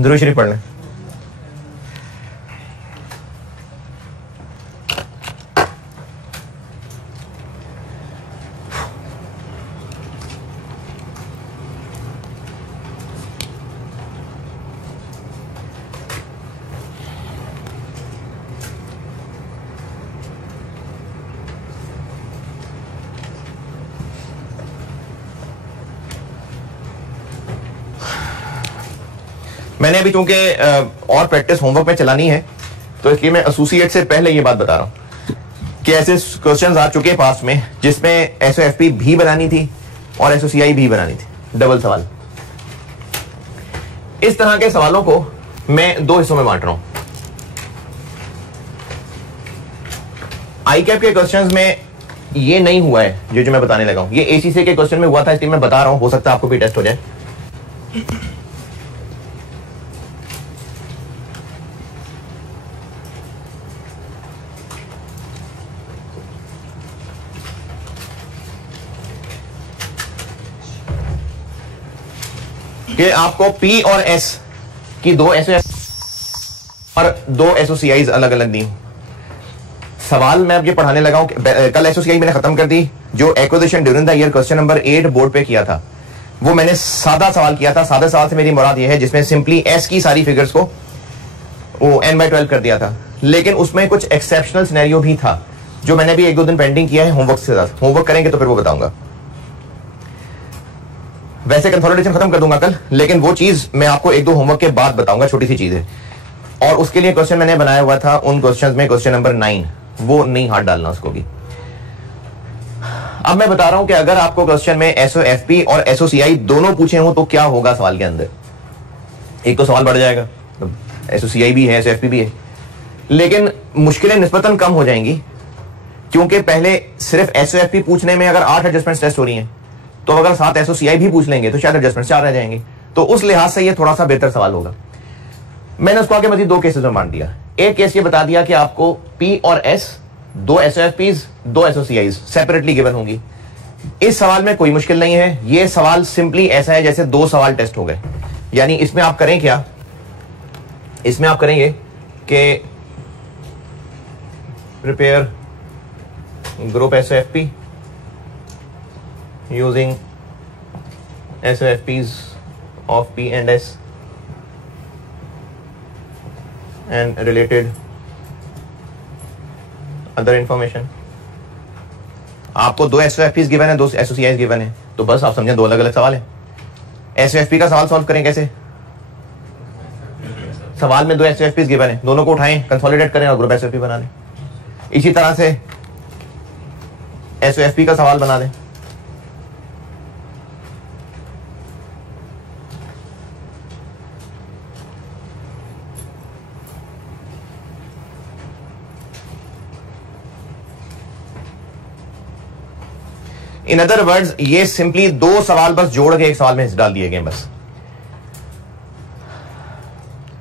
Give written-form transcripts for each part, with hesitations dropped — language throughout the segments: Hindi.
दुरूद शरीफ पढ़ लें। मैंने अभी चूंकि और प्रैक्टिस होमवर्क में चलानी है तो इसलिए मैं एसोसिएट से पहले ये बात बता रहा हूं कि ऐसे क्वेश्चंस आ चुके हैं पास्ट में जिसमें एसओएफपी भी बनानी थी और एसओसीआई भी बनानी थी, डबल सवाल। इस तरह के सवालों को मैं दो हिस्सों में बांट रहा हूं। आईकैप के क्वेश्चंस में ये नहीं हुआ है जो मैं बताने लगा हूं, ये एसीसी के क्वेश्चन में हुआ था, इसलिए मैं बता रहा हूं, हो सकता है आपको भी टेस्ट हो जाए। कि आपको पी और एस की दो एसओएफ और दो एसओसीआईज अलग अलग दी। सवाल मैं अब ये पढ़ाने लगा हूं, कल एसओसीआई मैंने खत्म कर दी। जो acquisition during the year question number 8 board पे किया था वो मैंने सादा सवाल किया था। सादा सवाल से मेरी मुराद ये है जिसमें सिंपली एस की सारी फिगर्स को वो n/12 कर दिया था, लेकिन उसमें कुछ एक्सेप्शनल सिनेरियो भी था जो मैंने भी 1-2 दिन पेंडिंग किया है होमवर्क के साथ। होमवर्क करेंगे तो फिर वो बताऊंगा। वैसे कंसोलिडेशन खत्म कर दूंगा कल, लेकिन वो चीज मैं आपको 1-2 होमवर्क के बाद बताऊंगा, छोटी सी चीज है। और उसके लिए क्वेश्चन मैंने बनाया हुआ था उन क्वेश्चंस में क्वेश्चन नंबर 9, वो नहीं हाथ डालना उसको भी। अब मैं बता रहा हूं कि अगर आपको क्वेश्चन में एसओएफपी और एसओसीआई दोनों पूछे हो तो क्या होगा सवाल के अंदर। एक तो सवाल बढ़ जाएगा, एसओसीआई भी है एसओएफपी भी है, लेकिन मुश्किलें निस्बतन कम हो जाएंगी क्योंकि पहले सिर्फ एसओएफपी पूछने में अगर 8 एडजस्टमेंट्स टेस्ट हो रही हैं तो अगर 7 एसओसीआई भी पूछ लेंगे तो शायद एडजस्टमेंट 4 रह जाएंगे। तो उस लिहाज से ये थोड़ा सा बेहतर सवाल होगा। मैंने उसको आगे मजीद 2 केसेस में बांट दिया। एक केस ये बता दिया कि आपको पी और एस, 2 एसओएफपीज 2 एसओसीआईज सेपरेटली गिवन होंगी। इस सवाल में कोई मुश्किल नहीं है। ये सवाल सिंपली ऐसा है जैसे 2 सवाल टेस्ट हो गए। यानी इसमें आप करें क्या, इसमें आप करेंगे कि prepare group SOFP using SOFPs of P and S and related other information। आपको 2 SOFPs गिवन है, 2 SOCIs गिवन है, तो बस आप समझें 2 अलग अलग सवाल है। SOFP का सवाल सॉल्व करें कैसे? सवाल में 2 SOFPs गिवन है, दोनों को उठाएं, कंसोलिडेट करें और ग्रुप SOFP बना लें। इसी तरह से SOFP का सवाल बना दें। इन अदर वर्ड्स ये सिंपली 2 सवाल बस जोड़ के एक सवाल में डाल दिए गए बस।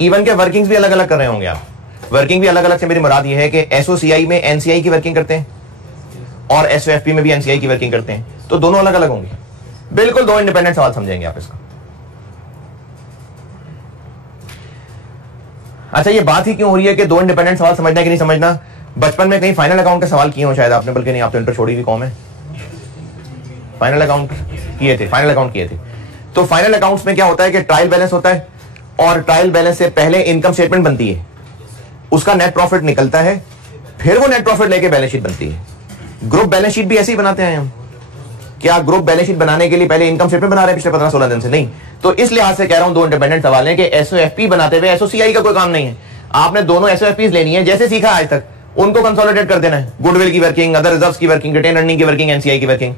इवन के वर्किंग्स भी अलग अलग कर रहे होंगे आप। वर्किंग भी अलग अलग से मेरी मुराद ये है कि एसओसीआई में एनसीआई की वर्किंग करते हैं और एसओएफपी में भी एनसीआई की वर्किंग करते हैं, तो दोनों अलग अलग होंगे। बिल्कुल 2 इंडिपेंडेंट सवाल समझेंगे आप इसका। अच्छा, ये बात ही क्यों हो रही है कि 2 इंडिपेंडेंट सवाल समझना कि नहीं समझना? बचपन में कहीं फाइनल अकाउंट के सवाल किए हो शायद आपने, बल्कि नहीं, आप तो इंटर छोड़ी हुई कौम है। फाइनल अकाउंट किए थे, फाइनल अकाउंट किए थे। तो फाइनल अकाउंट्स में क्या होता है कि ट्रायल बैलेंस होता है और ट्रायल बैलेंस से पहले इनकम स्टेटमेंट बनती है, उसका नेट प्रॉफिट निकलता है, फिर वो नेट प्रॉफिट लेके बैलेंस शीट बनती है। ग्रुप बैलेंस शीट भी ऐसे ही बनाते हैं हम। क्या ग्रुप बैलेंस शीट बनाने के लिए पहले इनकम स्टेटमेंट बना रहे हैं पिछले 15-16 दिन से? नहीं। तो इस लिहाज से कह रहा हूं 2 इंडिपेंडेंट सवाल है कि एसओएफपी बनाते हुए एसओसीआई का कोई काम नहीं है। आपने दोनों एसओएफपीज लेनी है जैसे सीखा आज तक, उनको कंसोलिडेट कर देना है। गुडविल की वर्किंग, अदर रिजर्व्स की वर्किंग, रिटेन अर्निंग की वर्किंग, एनसीआई की वर्किंग,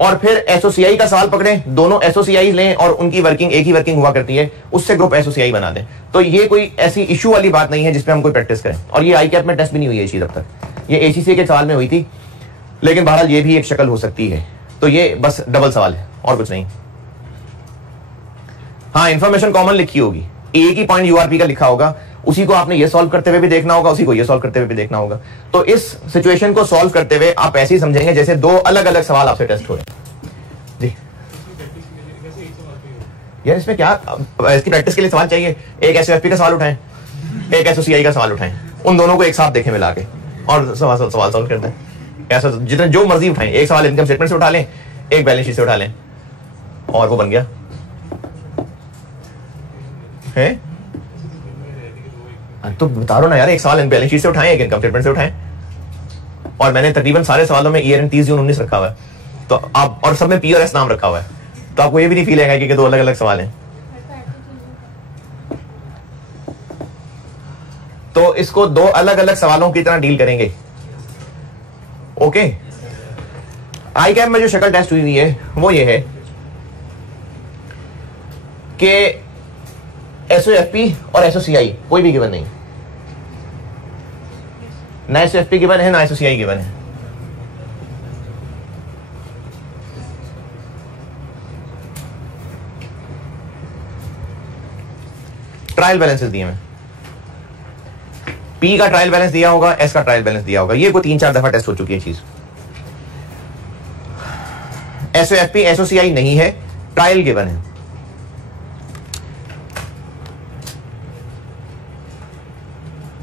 और फिर एसओसीआई का सवाल पकड़े, दोनों एसओसीआई लें और उनकी वर्किंग एक ही वर्किंग हुआ करती है, उससे ग्रुप एसओसीआई बना दें। तो ये कोई ऐसी इशू वाली बात नहीं है जिसपे हम कोई प्रैक्टिस करें। और ये आईकैप में टेस्ट भी नहीं हुई है चीज अब तक, ये एसीसी के सवाल में हुई थी, लेकिन बहरहाल ये भी एक शक्ल हो सकती है। तो ये बस डबल सवाल है और कुछ नहीं। हाँ, इंफॉर्मेशन कॉमन लिखी होगी, एक ही पॉइंट यूआरपी का लिखा होगा, उसी को आपने ये सॉल्व करते हुए भी देखना होगा, उसी को ये सॉल्व करते हुए भी देखना होगा। तो इस सिचुएशन को सॉल्व करते हुए आप ऐसे ही समझेंगे जैसे 2 अलग अलग सवाल आपसे टेस्ट हो रहे हैं। जी यार इसमें क्या, इसकी प्रैक्टिस के लिए सवाल चाहिए, एक एसओएफपी का सवाल उठाएं, एक एसओसीआई का सवाल उठाएं, उन दोनों को एक साथ देखें मिला के और सवाल सॉल्व करते हैं। ऐसा जितने जो मर्जी उठाएं, एक सवाल इनकम स्टेटमेंट से उठा लें, एक बैलेंस शीट से उठा लें, और वो बन गया है। तो बता रहा ना यार, एक सवाल बैलेंस शीट से उठाएं, एक इनकम स्टेटमेंट से उठाएं। और मैंने तकरीबन सारे सवालों में ईयर एंड 30 जून 19 रखा हुआ है, तो आप, और सब में पी और एस नाम रखा हुआ है, तो आपको ये भी नहीं फील आएगा कि दो अलग अलग सवाल हैं। तो इसको दो अलग अलग सवालों की तरह डील करेंगे। ओके, आई कैप में जो शक्ल टेस्ट हुई है वो ये है कि एसओएफपी और एसओसीआई कोई भी गिवन नहीं, ना एसओएफपी गिवन है ना एसओसीआई गिवन है। ट्रायल बैलेंसेस दिए हैं, पी का ट्रायल बैलेंस दिया होगा, एस का ट्रायल बैलेंस दिया होगा, ये कोई 3-4 दफा टेस्ट हो चुकी है चीज। एसओएफपी एसओसीआई नहीं है, ट्रायल गिवन है।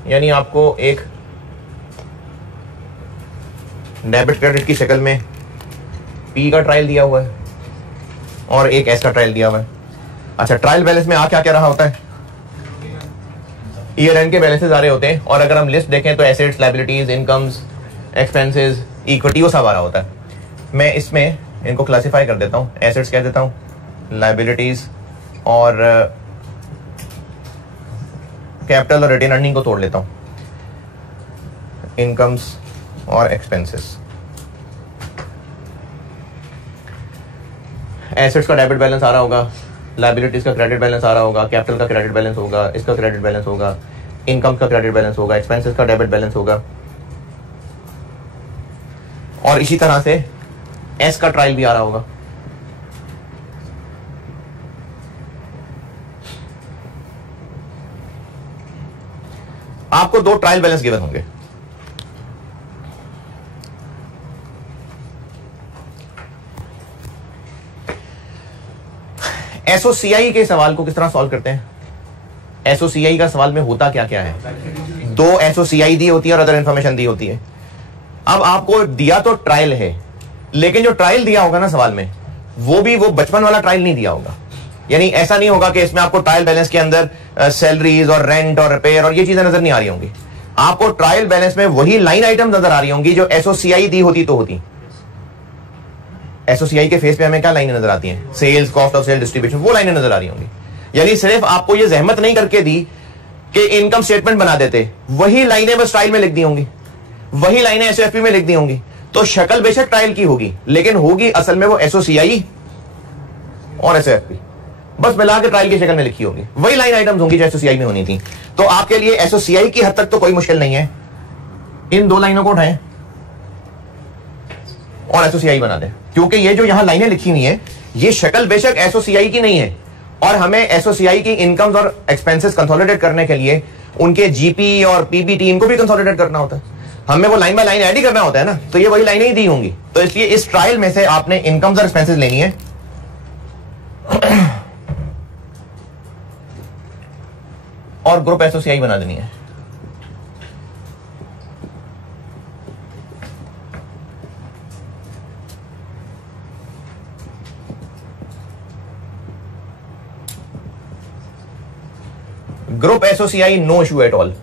यानी आपको एक डेबिट क्रेडिट की शक्ल में पी का ट्रायल दिया हुआ है और एक एस का ट्रायल दिया हुआ है। अच्छा, ट्रायल बैलेंस में आ क्या क्या रहा होता है, ईयर एंड के बैलेंसेस आ रहे होते हैं, और अगर हम लिस्ट देखें तो assets, liabilities, incomes, expenses, equity, वो सब आ रहा होता है। मैं इसमें इनको क्लासिफाई कर देता हूं, एसेट्स कह देता हूं, लायबिलिटीज और कैपिटल और रिटेन अर्निंग को तोड़ लेता हूं, इनकम्स और एक्सपेंसेस। एसेट्स का डेबिट बैलेंस आ रहा होगा, लायबिलिटीज का क्रेडिट बैलेंस आ रहा होगा, कैपिटल का क्रेडिट बैलेंस होगा, इसका क्रेडिट बैलेंस होगा, इनकम का क्रेडिट बैलेंस होगा, एक्सपेंसेस का डेबिट बैलेंस होगा, और इसी तरह से एस का ट्रायल भी आ रहा होगा। आपको दो ट्रायल बैलेंस गिवन होंगे, एसओसीआई के सवाल को किस तरह सॉल्व करते हैं। एसओसीआई का सवाल में होता क्या क्या है, दो एसओसीआई दी होती है और अदर इंफॉर्मेशन दी होती है। अब आपको दिया तो ट्रायल है, लेकिन जो ट्रायल दिया होगा ना सवाल में, वो बचपन वाला ट्रायल नहीं दिया होगा। यानी ऐसा नहीं होगा कि इसमें आपको ट्रायल बैलेंस के अंदर सैलरीज और रेंट और रिपेयर और ये चीजें नजर नहीं आ रही होंगी। आपको ट्रायल बैलेंस में वही लाइन आइटम नजर आ रही होंगी जो एसओसीआई दी होती तो होती। एसओसीआई के फेस पे हमें क्या लाइनें नजर आती हैं, sales, cost of sale, distribution, वो लाइनें नजर आ रही होंगी। यानी सिर्फ आपको ये जहमत नहीं करके दी कि इनकम स्टेटमेंट बना देते, वही लाइनें बस ट्रायल में लिख दी होंगी, वही लाइनें एसओएफपी में लिख दी होंगी। तो शक्ल बेशक ट्रायल की होगी, लेकिन होगी असल में वो एसओसीआई और एसओएफपी, बस मिला के ट्रायल की शक्ल में लिखी होगी। वही लाइन आइटम्स होंगी जो एसओसीआई में होनी थी। तो आपके लिए एसओसीआई की हद तक तो कोई मुश्किल नहीं है, इन दो लाइनों को उठाएं और एसओसीआई बना दें, क्योंकि ये जो यहां लाइनें लिखी हुई हैं ये शक्ल बेशक एसओसीआई की नहीं है, और हमें एसओसीआई की इनकम्स और एक्सपेंसेस कंसोलिडेट करने के लिए उनके जीपी और पीबीटी इनको भी कंसोलिडेट करना होता है, हमें वो लाइन बाय लाइन ऐड ही करना होता है ना। तो ये वही लाइनें ही दी होंगी। तो इसलिए इस ट्रायल में से आपने इनकम्स और एक्सपेंसेस लेनी है और ग्रुप एसओसीआई बना देनी है। Group SOCI no issue at all,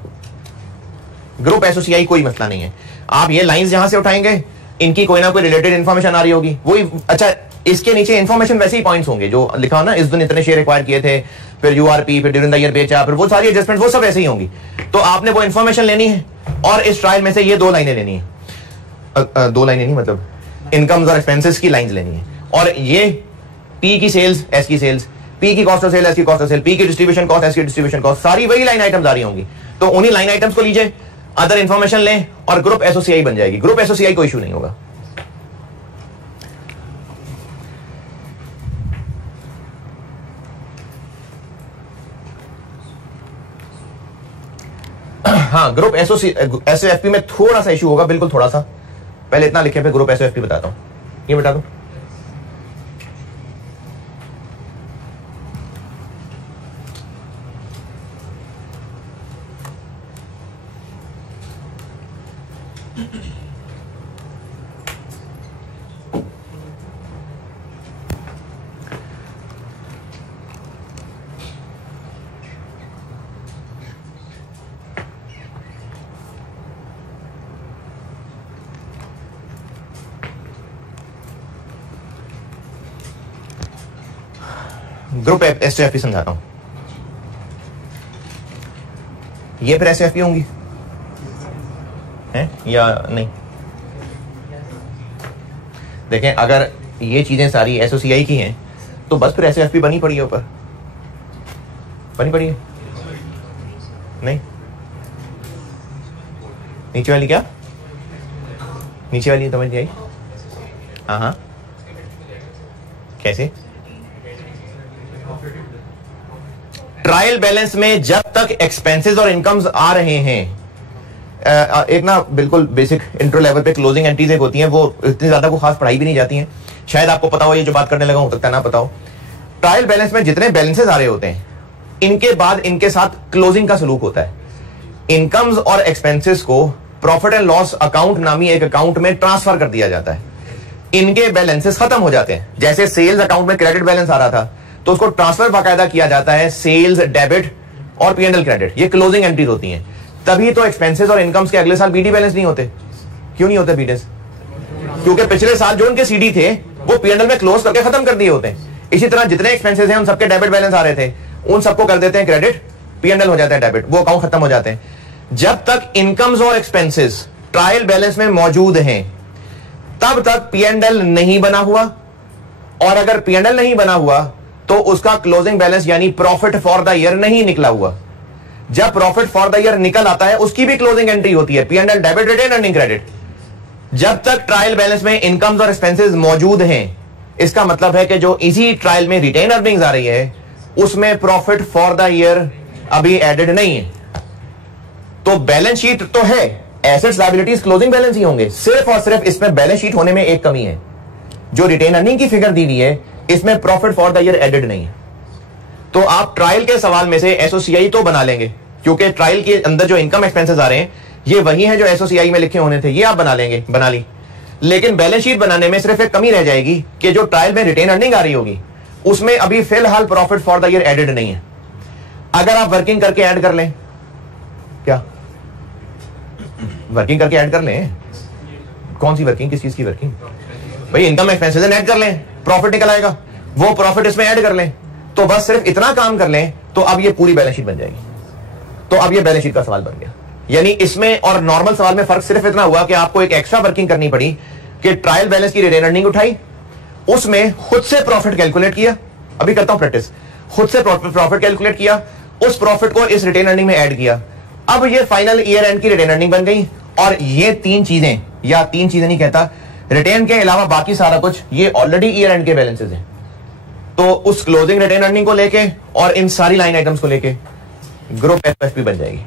group SOCI कोई मसला नहीं है। आप ये लाइंस जहां से उठाएंगे इनकी कोई ना कोई रिलेटेड इंफॉर्मेशन आ रही होगी, वही। अच्छा, इसके नीचे इंफॉर्मेशन वैसे ही पॉइंट्स होंगे जो लिखा हो ना, इस दिन इतने शेयर एक्वायर किए थे, फिर यूआरपी, फिर ड्यूरिंग द ईयर बेचा, फिर वो सारी एडजस्टमेंट वो सब ऐसे ही होंगी। तो आपने वो इंफॉर्मेशन लेनी है और इस ट्रायल में से ये दो लाइनें लेनी है, दो लाइनें नहीं मतलब इनकम्स और एक्सपेंसेस की लाइंस लेनी है। और ये पी की सेल्स, एस की सेल्स, पी की कॉस्ट ऑफ सेल, एस की कॉस्ट ऑफ सेल, पी की डिस्ट्रीब्यूशन कॉस्ट, एस की डिस्ट्रीब्यूशन कॉस्ट, सारी वही लाइन आइटम्स आ रही होंगी। तो उन्हीं लाइन आइटम्स को लीजिए, अदर इंफॉर्मेशन लें और ग्रुप एसोसीआई बन जाएगी। ग्रुप एसोसीआई कोई इशू नहीं होगा। हाँ, ग्रुप एसओएफपी में थोड़ा सा इशू होगा, बिल्कुल थोड़ा सा। पहले इतना लिखे, फिर ग्रुप एसओएफपी बताता हूं। ये बता दो, ग्रुप एसएफपी समझाता हूं। ये फिर एसएफपी होंगी हैं या नहीं? देखें, अगर ये चीजें सारी एसओसीआई की हैं तो बस फिर एसएफपी बनी पड़ी है, ऊपर बनी पड़ी है। नहीं, नीचे वाली क्या? नीचे वाली समझ नहीं आई? हाँ हाँ, कैसे? ट्रायल बैलेंस में जब तक एक्सपेंसेस और इनकम्स आ रहे हैं, एक ना बिल्कुल बेसिक इंट्रो लेवल पे क्लोजिंग एंट्रीज एक होती हैं, वो इतनी ज्यादा को खास पढ़ाई भी नहीं जाती हैं, शायद आपको पता हो, ये जो बात करने लगा हो सकता है ना पता हो। ट्रायल बैलेंस में जितने बैलेंसेस आ रहे होते हैं, इनके बाद इनके साथ क्लोजिंग का सलूक होता है। इनकम्स और एक्सपेंसेस को प्रॉफिट एंड लॉस अकाउंट नामी एक अकाउंट में ट्रांसफर कर दिया जाता है। इनके बैलेंसेस खत्म हो जाते हैं। जैसे सेल्स अकाउंट में क्रेडिट बैलेंस आ रहा था तो उसको ट्रांसफर बाकायदा किया जाता है, सेल्स डेबिट और पीएनएल क्रेडिट, ये क्लोजिंग एंट्रीज होती हैं। तभी तो एक्सपेंसेस और इनकम्स के अगले साल बीडी बैलेंस नहीं होते। क्यों नहीं होते बीडीएस? क्योंकि पिछले साल जो उनके सीडी थे वो पीएनएल में क्लोज करके खत्म कर दिए होते हैं। इसी तरह जितने एक्सपेंसेस हैं उन सबके डेबिट बैलेंस आ रहे थे, उन सबको कर देते हैं क्रेडिट, पीएनएल हो जाता है डेबिट, वो अकाउंट खत्म हो जाते हैं। जब तक इनकम्स और एक्सपेंसेस ट्रायल बैलेंस में मौजूद हैं तब तक पीएनएल नहीं बना हुआ, और अगर पीएनएल नहीं बना हुआ तो उसका क्लोजिंग बैलेंस यानी प्रॉफिट फॉर द ईयर नहीं निकला हुआ। जब प्रॉफिट फॉर द ईयर निकल आता है उसकी भी क्लोजिंग एंट्री होती है, PNL debit retain earning credit. जब तक ट्रायल बैलेंस में इनकम्स और एक्सपेंसेस मौजूद हैं, इसका मतलब है कि जो इसी ट्रायल में रिटेन अर्निंग्स आ रही है उसमें प्रॉफिट फॉर द ईयर अभी एडेड नहीं है। तो बैलेंस शीट तो है, एसेट्स लायबिलिटीज क्लोजिंग बैलेंस ही होंगे, सिर्फ और सिर्फ इसमें बैलेंस शीट होने में एक कमी है, जो रिटेन अर्निंग की फिगर दी हुई है इसमें profit for the year added नहीं है। तो आप ट्रायल के सवाल में से एसओसीआई तो बना लेंगे, क्योंकि ट्रायल के अंदर जो इनकम एक्सपेंसेस आ रहे हैं ये वही हैं जो एसओसीआई में लिखे होने थे, ये आप बना लेंगे, बना ली। लेकिन बैलेंस शीट बनाने में सिर्फ एक कमी रह जाएगी कि जो ट्रायल में रिटेन अर्निंग आ रही होगी उसमें अभी फिलहाल profit for the year added नहीं है। अगर आप वर्किंग करके ऐड कर लें, क्या वर्किंग करके ऐड कर लें? कौन सी वर्किंग, किस चीज की वर्किंग? भाई इनकम एक्सपेंसेस ऐड कर लें, प्रॉफिट निकल आएगा, वो प्रॉफिट इसमें ऐड कर लें, तो बस सिर्फ इतना काम कर लें तो अब ये पूरी बैलेंस शीट बन जाएगी। तो अब ये बैलेंस शीट का सवाल बन गया। यानी इसमें और नॉर्मल सवाल में फर्क सिर्फ इतना हुआ कि आपको एक एक्स्ट्रा वर्किंग करनी पड़ी कि ट्रायल बैलेंस की रिटेन अर्निंग उठाई, उसमें खुद से प्रॉफिट कैलकुलेट किया, अभी करता हूं प्रैक्टिस, खुद से प्रॉफिट कैलकुलेट किया, उस प्रॉफिट को इस रिटेन अर्निंग में ऐड किया, अब ये फाइनल ईयर एंड की रिटेन अर्निंग बन गई। और ये तीन चीजें, या तीन चीजें नहीं कहता, रिटेन के अलावा बाकी सारा कुछ ये ऑलरेडी ईयर एंड के बैलेंसेस हैं। तो उस क्लोजिंग रिटेन अर्निंग को लेके और इन सारी लाइन आइटम्स को लेके ग्रुप एसएफपी बन जाएगी।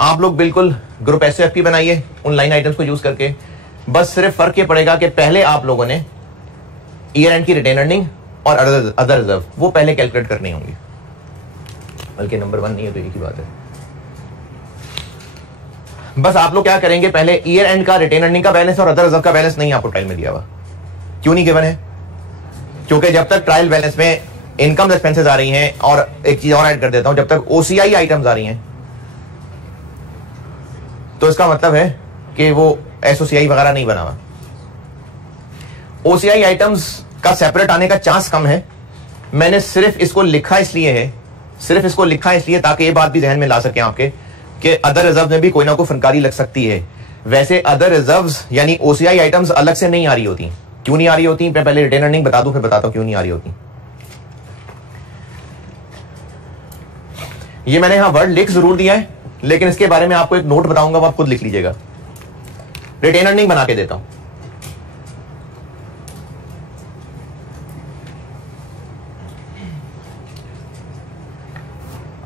आप लोग बिल्कुल ग्रुप एसएफपी बनाइए उन लाइन आइटम्स को यूज करके। बस सिर्फ फर्क ये पड़ेगा कि पहले आप लोगों ने ईयर एंड की रिटेन अर्निंग और अदर रिजर्व वो पहले कैलकुलेट करनी होंगी, बल्कि नंबर 1 नहीं है तो एक ही बात है। बस आप लोग क्या करेंगे, पहले ईयर एंड का रिटेन अर्निंग का बैलेंस और अदर रिजर्व का बैलेंस नहीं आपको टाइम में दिया हुआ, क्यों नहीं गिवन है? क्योंकि जब तक ट्रायल बैलेंस में इनकम एक्सपेंसेस आ रही हैं, और एक चीज और ऐड कर देता हूं, जब तक ओसीआई आइटम्स आ रही हैं तो इसका मतलब है कि वो एसओसीआई वगैरह नहीं बना हुआ। ओसीआई आइटम्स का सेपरेट आने का चांस कम है। मैंने सिर्फ इसको लिखा इसलिए ताकि ये बात भी जहन में ला सकें आपके कि अदर रिजर्व में भी कोई ना कोई फनकारी लग सकती है। वैसे अदर रिजर्व्स यानी ओसीआई आइटम्स अलग से नहीं आ रही होती। क्यों नहीं आ रही होती? मैं पहले रिटेन अर्निंग बता दूं, फिर बताता हूं क्यों नहीं आ रही होती। ये मैंने यहां वर्ड लिख जरूर दिया है, लेकिन इसके बारे में आपको एक नोट बताऊंगा, वो आप खुद लिख लीजिएगा। रिटेन अर्निंग बना के देता हूं।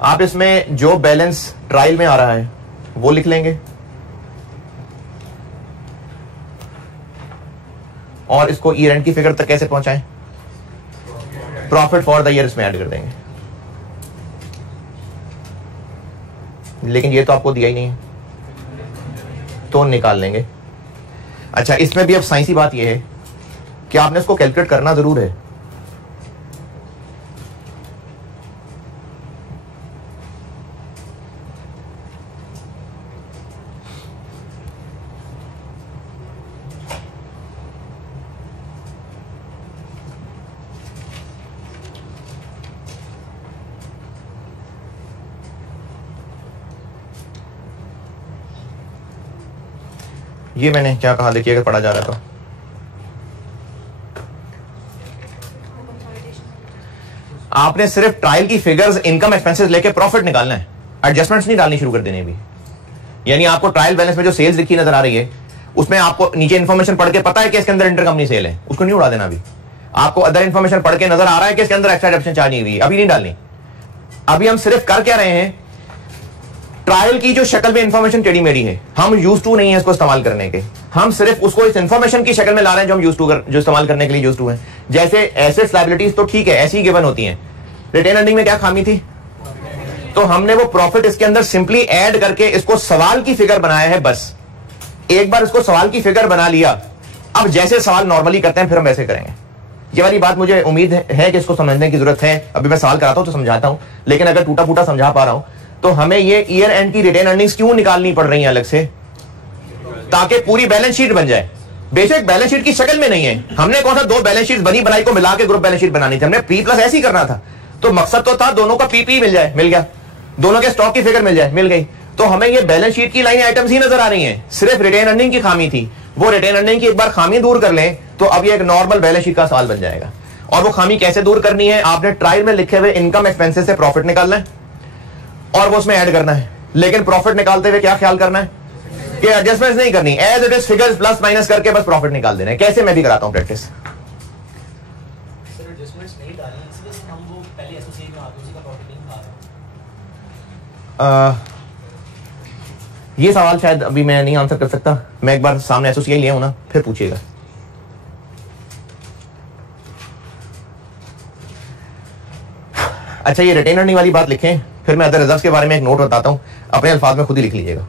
आप इसमें जो बैलेंस ट्रायल में आ रहा है वो लिख लेंगे, और इसको ईयर एंड की फिगर तक कैसे पहुंचाएं? प्रॉफिट फॉर द ईयर इसमें ऐड कर देंगे। लेकिन ये तो आपको दिया ही नहीं है, तो निकाल लेंगे। अच्छा, इसमें भी अब साइंसी बात यह है कि आपने इसको कैलकुलेट करना जरूर है। ये मैंने क्या कहा, देखिए अगर पढ़ा जा रहा तो आपने सिर्फ ट्रायल की फिगर्स, इनकम एक्सपेंसेस लेके प्रॉफिट निकालना है, एडजस्टमेंट्स नहीं डालनी शुरू कर देने भी। यानी आपको ट्रायल बैलेंस में जो सेल्स लिखी नजर आ रही है, उसमें आपको नीचे इन्फॉर्मेशन पढ़ के पता है कि इसके अंदर इंटरकंपनी सेल है, उसको नहीं उड़ा देना। अभी आपको अदर इन्फॉर्मेशन पढ़ के नजर आ रहा है कि इसके अंदर एक्स्ट्रा डेप्शन चार्ज नहीं हुई, अभी नहीं डालनी। अभी हम सिर्फ कर क्या रहे हैं, ट्रायल की जो शक्ल में इंफॉर्मेशन टेढ़ी मेढ़ी है, हम यूज टू नहीं है इसको इस्तेमाल करने के, हम सिर्फ उसको इस इंफॉर्मेशन की शक्ल में ला रहे हैं जो हम यूज टू जो इस्तेमाल करने के लिए यूज टू है। जैसे एसेट्स लायबिलिटीज तो ठीक है, ऐसी ही गिवन होती हैं। रिटेन अर्निंग में क्या खामी थी? तो हमने वो प्रॉफिट इसके अंदर सिंपली ऐड करके इसको सवाल की फिगर बनाया है। बस एक बार इसको सवाल की फिगर बना लिया, अब जैसे सवाल नॉर्मली करते हैं फिर हम वैसे करेंगे। ये वाली बात मुझे उम्मीद है कि इसको समझने की जरूरत है। अभी मैं सवाल कराता हूं तो समझाता हूं, लेकिन अगर टूटा फूटा समझा पा रहा हूं तो हमें ये ईयर एंड की रिटेन अर्निंग्स क्यों निकालनी पड़ रही है अलग से, ताकि पूरी बैलेंस शीट बन जाए। बेशक बैलेंस शीट की शक्ल में नहीं है, हमने कौन सा दो बैलेंस शीट बनी बनाई को मिला के ग्रुप बैलेंस शीट बनानी थी, हमने पी प्लस ऐसे ही करना था। तो मकसद तो था दोनों का पीपी मिल जाए, मिल गया, दोनों के स्टॉक की फिगर मिल जाए, मिल गई। तो हमें ये बैलेंस शीट की लाइन आइटम्स ही नजर आ रही हैं, सिर्फ रिटेन अर्निंग की खामी थी। वो रिटेन अर्निंग की एक बार खामी दूर कर लें तो अब ये एक नॉर्मल बैलेंस शीट का सवाल बन जाएगा। और वो खामी कैसे दूर करनी है? आपने ट्रायल में लिखे हुए इनकम एक्सपेंसेस से प्रॉफिट निकालना है और वो उसमें ऐड करना है। लेकिन प्रॉफिट निकालते हुए क्या ख्याल करना है कि एडजस्टमेंट्स नहीं करनी, as it is figures plus minus करके बस प्रॉफिट निकाल देना है। कैसे? मैं भी कराता हूं प्रैक्टिस। ये सवाल शायद अभी मैं नहीं आंसर कर सकता, मैं एक बार सामने एसोसिएट लिया हूं ना, फिर पूछिएगा। अच्छा, ये रिटेन अर्निंग वाली बात लिखें, फिर मैं अदर रिजर्व्स के बारे में एक नोट बताता हूं, अपने अल्फाज में खुद ही लिख लीजिएगा।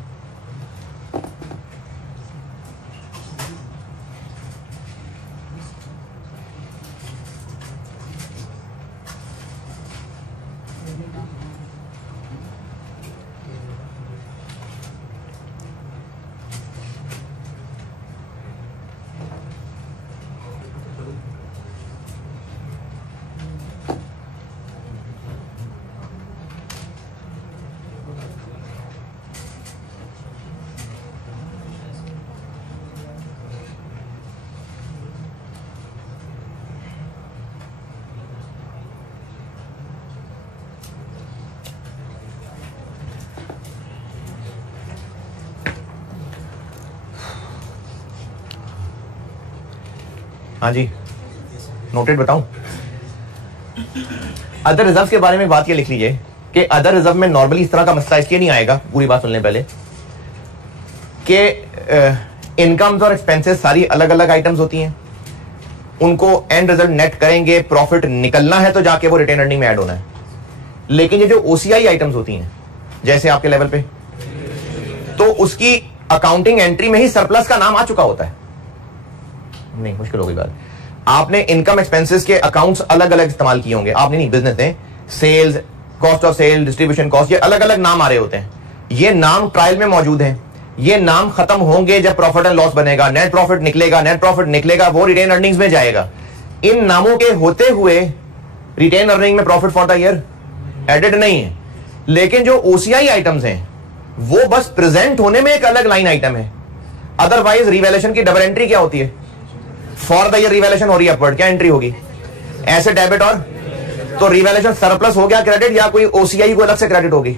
हाँ जी, नोटेड बताऊं। अदर रिजर्व के बारे में बात ये लिख लीजिए कि अदर रिजर्व में नॉर्मली इस तरह का मसला इसलिए नहीं आएगा, पूरी बात सुनने पहले, कि इनकम्स और एक्सपेंसेस सारी अलग अलग आइटम्स होती हैं, उनको एंड रिजल्ट नेट करेंगे, प्रॉफिट निकलना है तो जाके वो रिटेन अर्निंग में ऐड होना है। लेकिन ये जो ओसीआई आइटम्स होती हैं जैसे आपके लेवल पे, तो उसकी अकाउंटिंग एंट्री में ही सरप्लस का नाम आ चुका होता है। नहीं, मुश्किल हो गई बात। आपने इनकम एक्सपेंसेस के अकाउंट्स अलग अलग इस्तेमाल किए होंगे, आपने नहीं, बिजनेस ने sales, cost of sale, distribution cost, ये अलग अलग नाम आ रहे होते हैं। ये नाम ट्रायल में मौजूद हैं, ये नाम खत्म होंगे जब प्रॉफिट एंड लॉस बनेगा, नेट प्रॉफिट निकलेगा, नेट प्रॉफिट निकलेगा, वो रिटेन अर्निंग्स में जाएगा। इन नामों के होते हुए रिटेन अर्निंग में profit for the year added नहीं है, लेकिन जो ओसीआई आइटम्स हैं वो बस प्रेजेंट होने में एक अलग लाइन आइटम है। अदरवाइज रिवैल्यूएशन की डबल एंट्री क्या होती है? फॉर द ईयर रिवैल्यूएशन हो रही है अपवर्ड, क्या एंट्री होगी? ऐसे डेबिट और तो रिवैल्यूएशन सरप्लस हो गया क्रेडिट, या कोई ओसीआई को अलग से क्रेडिट होगी?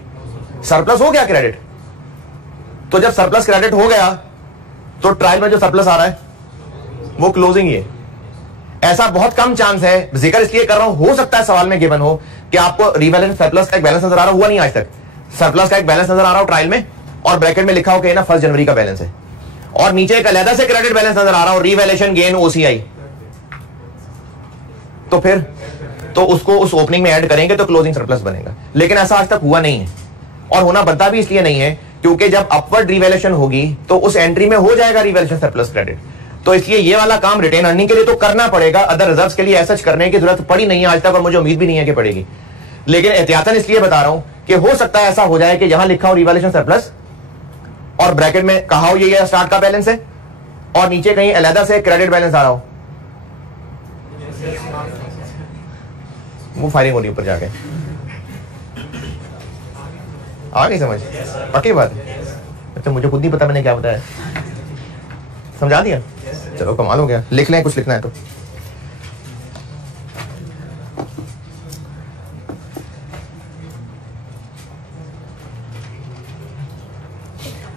सरप्लस हो गया क्रेडिट। तो जब सरप्लस क्रेडिट हो गया तो ट्रायल में जो सरप्लस आ रहा है वो क्लोजिंग ही है। ऐसा बहुत कम चांस है, जिक्र इसलिए कर रहा हूं, हो सकता है सवाल में गिवन हो कि आपको रिवैल्यूएशन सरप्लस का एक बैलेंस नजर आ रहा, हुआ नहीं आज तक, सरप्लस का एक बैलेंस नजर आ रहा हो ट्रायल में और ब्रैकेट में लिखा हो कि ना 1 जनवरी का बैलेंस है, और नीचे एक अलग से क्रेडिट बैलेंस नजर आ रहा हो, रिवैल्यूएशन गेन ओसीआई, तो फिर तो उसको उस ओपनिंग में ऐड करेंगे तो क्लोजिंग सरप्लस बनेगा। लेकिन ऐसा आज तक हुआ नहीं है, और होना बनता भी इसलिए नहीं है क्योंकि जब अपवर्ड रिवैल्यूएशन होगी तो उस एंट्री में हो जाएगा रिवैल्यूएशन सरप्लस क्रेडिट। तो इसलिए ये वाला काम रिटेन अर्निंग के लिए तो करना पड़ेगा, अदर रिजर्व्स के लिए ऐसा करने की जरूरत पड़ी नहीं है आज तक, और मुझे उम्मीद भी नहीं है कि पड़ेगी। लेकिन एहतियातन इसलिए बता रहा हूं कि हो सकता है ऐसा हो जाए कि यहां लिखा हो रिवैल्यूएशन सरप्लस और ब्रैकेट में कहा हो ये स्टार्ट का बैलेंस है, और नीचे कहीं अलग से क्रेडिट बैलेंस आ रहा हो, वो फायरिंग हो रही ऊपर जाके। आ गई समझ? पक्की बात? अच्छा, मुझे खुद नहीं पता मैंने क्या बताया, समझा दिया? चलो कमाल हो गया। लिख लें, कुछ लिखना है तो।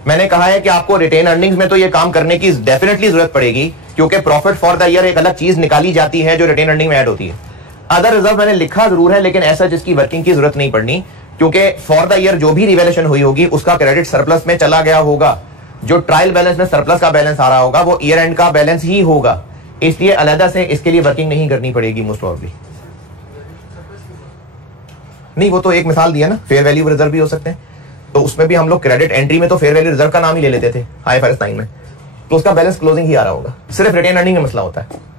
मैंने कहा है कि आपको रिटेन अर्निंग्स में तो ये काम करने की डेफिनेटली जरूरत पड़ेगी, क्योंकि प्रॉफिट फॉर द ईयर एक अलग चीज निकाली जाती है जो रिटेन अर्निंग में ऐड होती है। अदर रिजर्व मैंने लिखा जरूर है, लेकिन ऐसा जिसकी वर्किंग की जरूरत नहीं पड़नी, क्योंकि फॉर द ईयर जो भी रिवैल्यूएशन हुई होगी उसका क्रेडिट सरप्लस में चला गया होगा। जो ट्रायल बैलेंस में सरप्लस का बैलेंस आ रहा होगा वो ईयर एंड का बैलेंस ही होगा, इसलिए अलग से इसके लिए वर्किंग नहीं करनी पड़ेगी मोस्ट प्रोबेबली। नहीं, वो तो एक मिसाल दिया ना, फेयर वैल्यू रिजर्व भी हो सकते हैं, तो उसमें भी हम लोग क्रेडिट एंट्री में तो फेयर वैल्यू रिजर्व का नाम ही ले लेते थे IFRS 9 में, तो उसका बैलेंस क्लोजिंग ही आ रहा होगा। सिर्फ रिटेन अर्निंग में मसला होता है।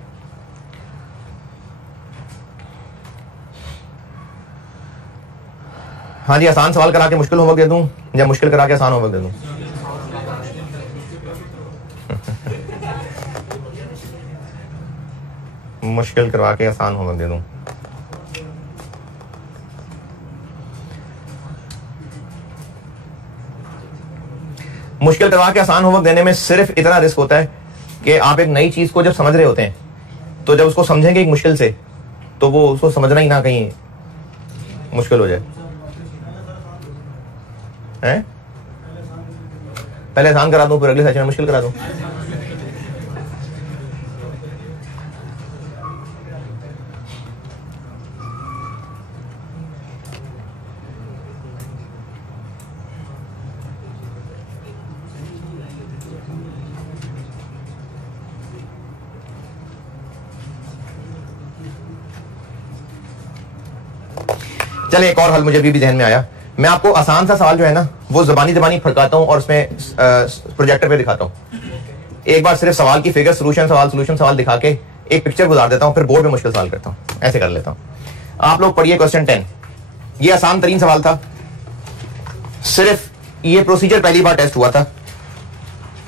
हाँ जी, आसान सवाल करा के मुश्किल होमवर्क दे दूं या मुश्किल करा के आसान होमवर्क दे दूं? मुश्किल करवा के आसान होमवर्क दे दूं? मुश्किल करवा के आसान होमवर्क देने में सिर्फ इतना रिस्क होता है कि आप एक नई चीज को जब समझ रहे होते हैं तो जब उसको समझेंगे एक मुश्किल से, तो वो उसको समझना ही ना कहीं मुश्किल हो जाए। हैं? पहले आसान करा दूं फिर अगले सेशन में मुश्किल करा दूं? चले, एक और हल मुझे भी ध्यान में आया। मैं आपको आसान सा सवाल जो है ना वो जबानी फड़काता हूं और उसमें प्रोजेक्टर पे दिखाता हूं। एक बार सिर्फ सवाल की फिगर, सोल्यूशन सवाल दिखा के एक पिक्चर गुजार देता हूं, फिर बोर्ड में मुश्किल सवाल करता हूं। ऐसे कर लेता हूं। आप लोग पढ़िए क्वेश्चन 10। ये आसान तरीन सवाल था, सिर्फ ये प्रोसीजर पहली बार टेस्ट हुआ था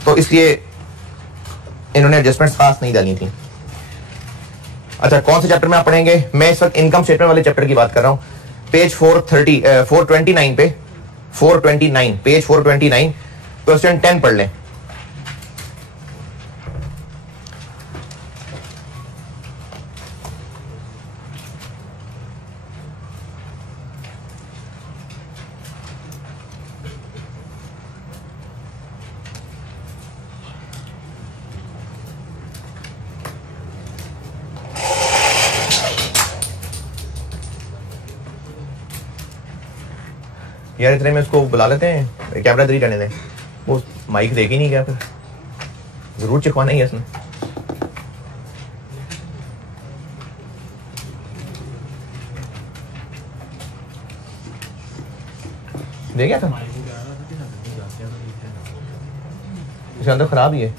तो इसलिए इन्होंने एडजस्टमेंट्स खास नहीं डाली थी। अच्छा, कौन से चैप्टर में आप पढ़ेंगे? मैं इस वक्त इनकम स्टेटमेंट वाले चैप्टर की बात कर रहा हूं। पेज 429 पे 429 पेज 429 क्वेश्चन 10 पढ़ लें। यार इतने में उसको बुला लेते हैं, कैमरा दरी रहने दें, वो माइक देगी नहीं क्या? फिर जरूर चिखवाना ही है इसने। दे गया था, इसके अंदर खराब ही है।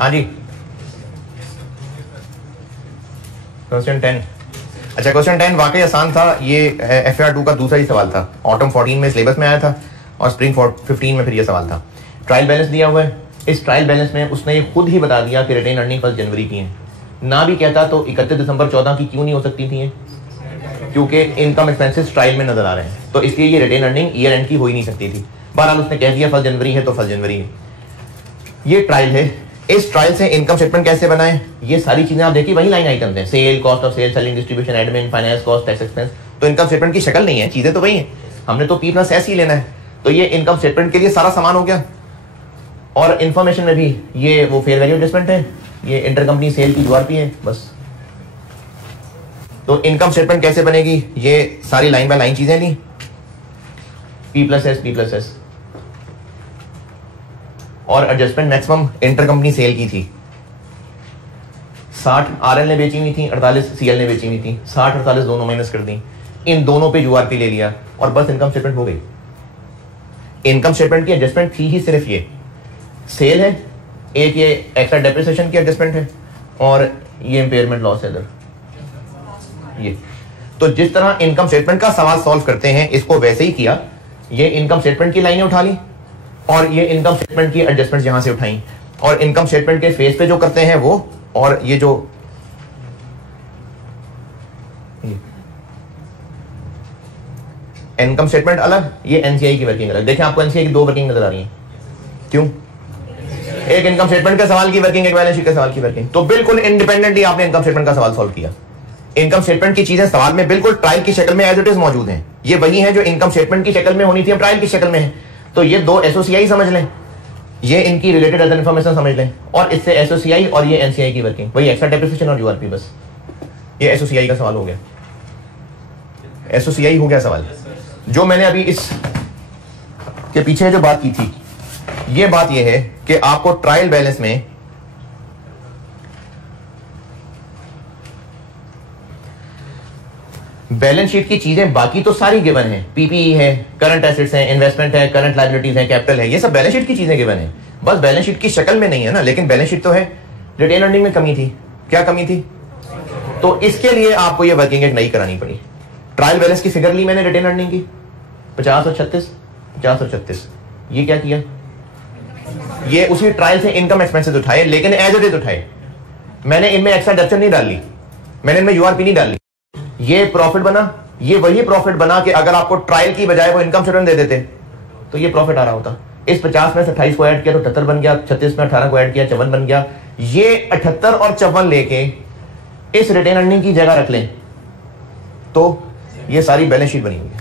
हाँ जी, क्वेश्चन 10। अच्छा, क्वेश्चन 10 वाकई आसान था। ये FAR 2 का दूसरा ही सवाल था। ऑटम 14 में सिलेबस में आया था और स्प्रिंग 15 में फिर ये सवाल था। ट्रायल बैलेंस दिया हुआ है। इस ट्रायल बैलेंस में उसने ये खुद ही बता दिया कि रिटेन अर्निंग 1 जनवरी की है। ना भी कहता तो 31 दिसंबर 14 की क्यों नहीं हो सकती थी, क्योंकि इनकम एक्सपेंसेस ट्रायल में नजर आ रहे हैं, तो इसलिए ये रिटेन अर्निंग ईयर एंड की हो ही नहीं सकती थी। बहरहाल उसने कह दिया 1 जनवरी है तो 1 जनवरी है। ये ट्रायल है। इस ट्रायल से इनकम स्टेटमेंट कैसे बनाए, ये सारी चीजें आप देखिए, वही लाइन आइटम्स हैं। Sale, cost of sale, selling, distribution, admin, finance cost, tax expense. तो इनकम स्टेटमेंट की शक्ल नहीं है, चीजें तो वही हैं। हमने तो P+S ही लेना है। तो ये इनकम स्टेटमेंट के लिए सारा सामान हो गया। और इंफॉर्मेशन में भी ये वो फेयर वैल्यू एडजस्टमेंट है, ये इंटरकंपनी सेल की URP है, बस। तो इनकम स्टेटमेंट कैसे बनेगी, ये सारी लाइन बाय लाइन चीजें ली। P+S और एडजस्टमेंट मैक्सिमम इंटरकंपनी सेल की थी। 60 RL ने बेची हुई थी, 48 CL ने बेची हुई थी। 60 48 दोनों माइनस कर दी, इन दोनों पे URP ले लिया और बस इनकम स्टेटमेंट हो गई। इनकम स्टेटमेंट की एडजस्टमेंट थी ही सिर्फ ये सेल है, एक ये एक्स्ट्रा डेप्रिसिएशन की एडजस्टमेंट है और ये इंपेयरमेंट लॉस है इधर ये। तो जिस तरह इनकम स्टेटमेंट का सवाल सॉल्व करते हैं, इसको वैसे ही किया। ये इनकम स्टेटमेंट की लाइनें उठा ली और ये इनकम स्टेटमेंट की एडजस्टमेंट यहां से उठाई और इनकम स्टेटमेंट के फेस पे जो करते हैं वो, और ये जो इनकम स्टेटमेंट अलग, ये NCI की वर्किंग अलग। देखें आपको NCI की 2 वर्किंग नजर आ रही है, क्यों? एक इनकम स्टेटमेंट के सवाल की वर्किंग, एक बैलेंस शीट के सवाल की वर्किंग। तो बिल्कुल इंडिपेंडेंटली आपने इनकम स्टेटमेंट का सवाल सॉल्व किया। इनकम स्टेटमेंट की चीजें सवाल में बिल्कुल ट्रायल की शक्ल में एज इट इज मौजूद हैं। ये वही है जो इनकम स्टेटमेंट की शक्ल में होनी थी, अब ट्रायल की शक्ल में है। तो ये 2 SOCI समझ लें, ये इनकी रिलेटेड अदर इंफॉर्मेशन समझ लें, और इससे SOCI और ये NCI की वर्किंग, वही एक्स्ट्रा डेप्रिसिएशन और URP, बस ये SOCI का सवाल हो गया। SOCI हो गया सवाल। जो मैंने अभी इस के पीछे जो बात की थी, ये बात ये है कि आपको ट्रायल बैलेंस में बैलेंस शीट की चीजें बाकी तो सारी गिवन है। PPE है, करंट एसेट्स हैं, इन्वेस्टमेंट है, करंट लायबिलिटीज है, कैपिटल है, ये सब बैलेंस शीट की चीजें गिवन है। बस बैलेंस शीट की शक्ल में नहीं है ना, लेकिन बैलेंस शीट तो है। रिटेन अर्निंग में कमी थी, क्या कमी थी? तो इसके लिए आपको ये वर्किंग एक नई करानी पड़ी। ट्रायल बैलेंस की फिगर ली मैंने रिटेन अर्निंग की 50 और 36, 50 और 36। ये क्या किया, ये उसी ट्रायल से इनकम एक्सपेंसेस उठाए, लेकिन एज इट इज उठाए। मैंने इनमें एक्स्ट्रा डेप्शन नहीं डाल ली, मैंने इनमें URP नहीं डाली। ये प्रॉफिट बना, ये वही प्रॉफिट बना कि अगर आपको ट्रायल की बजाय वो इनकम स्टेटमेंट दे देते तो ये प्रॉफिट आ रहा होता। इस 50 में से 28 को ऐड किया तो 78 बन गया, 36 में 18 को ऐड किया 54 बन गया। ये 78 और 54 लेके इस रिटेन अर्निंग की जगह रख लें तो ये सारी बैलेंस शीट बनी हुई है।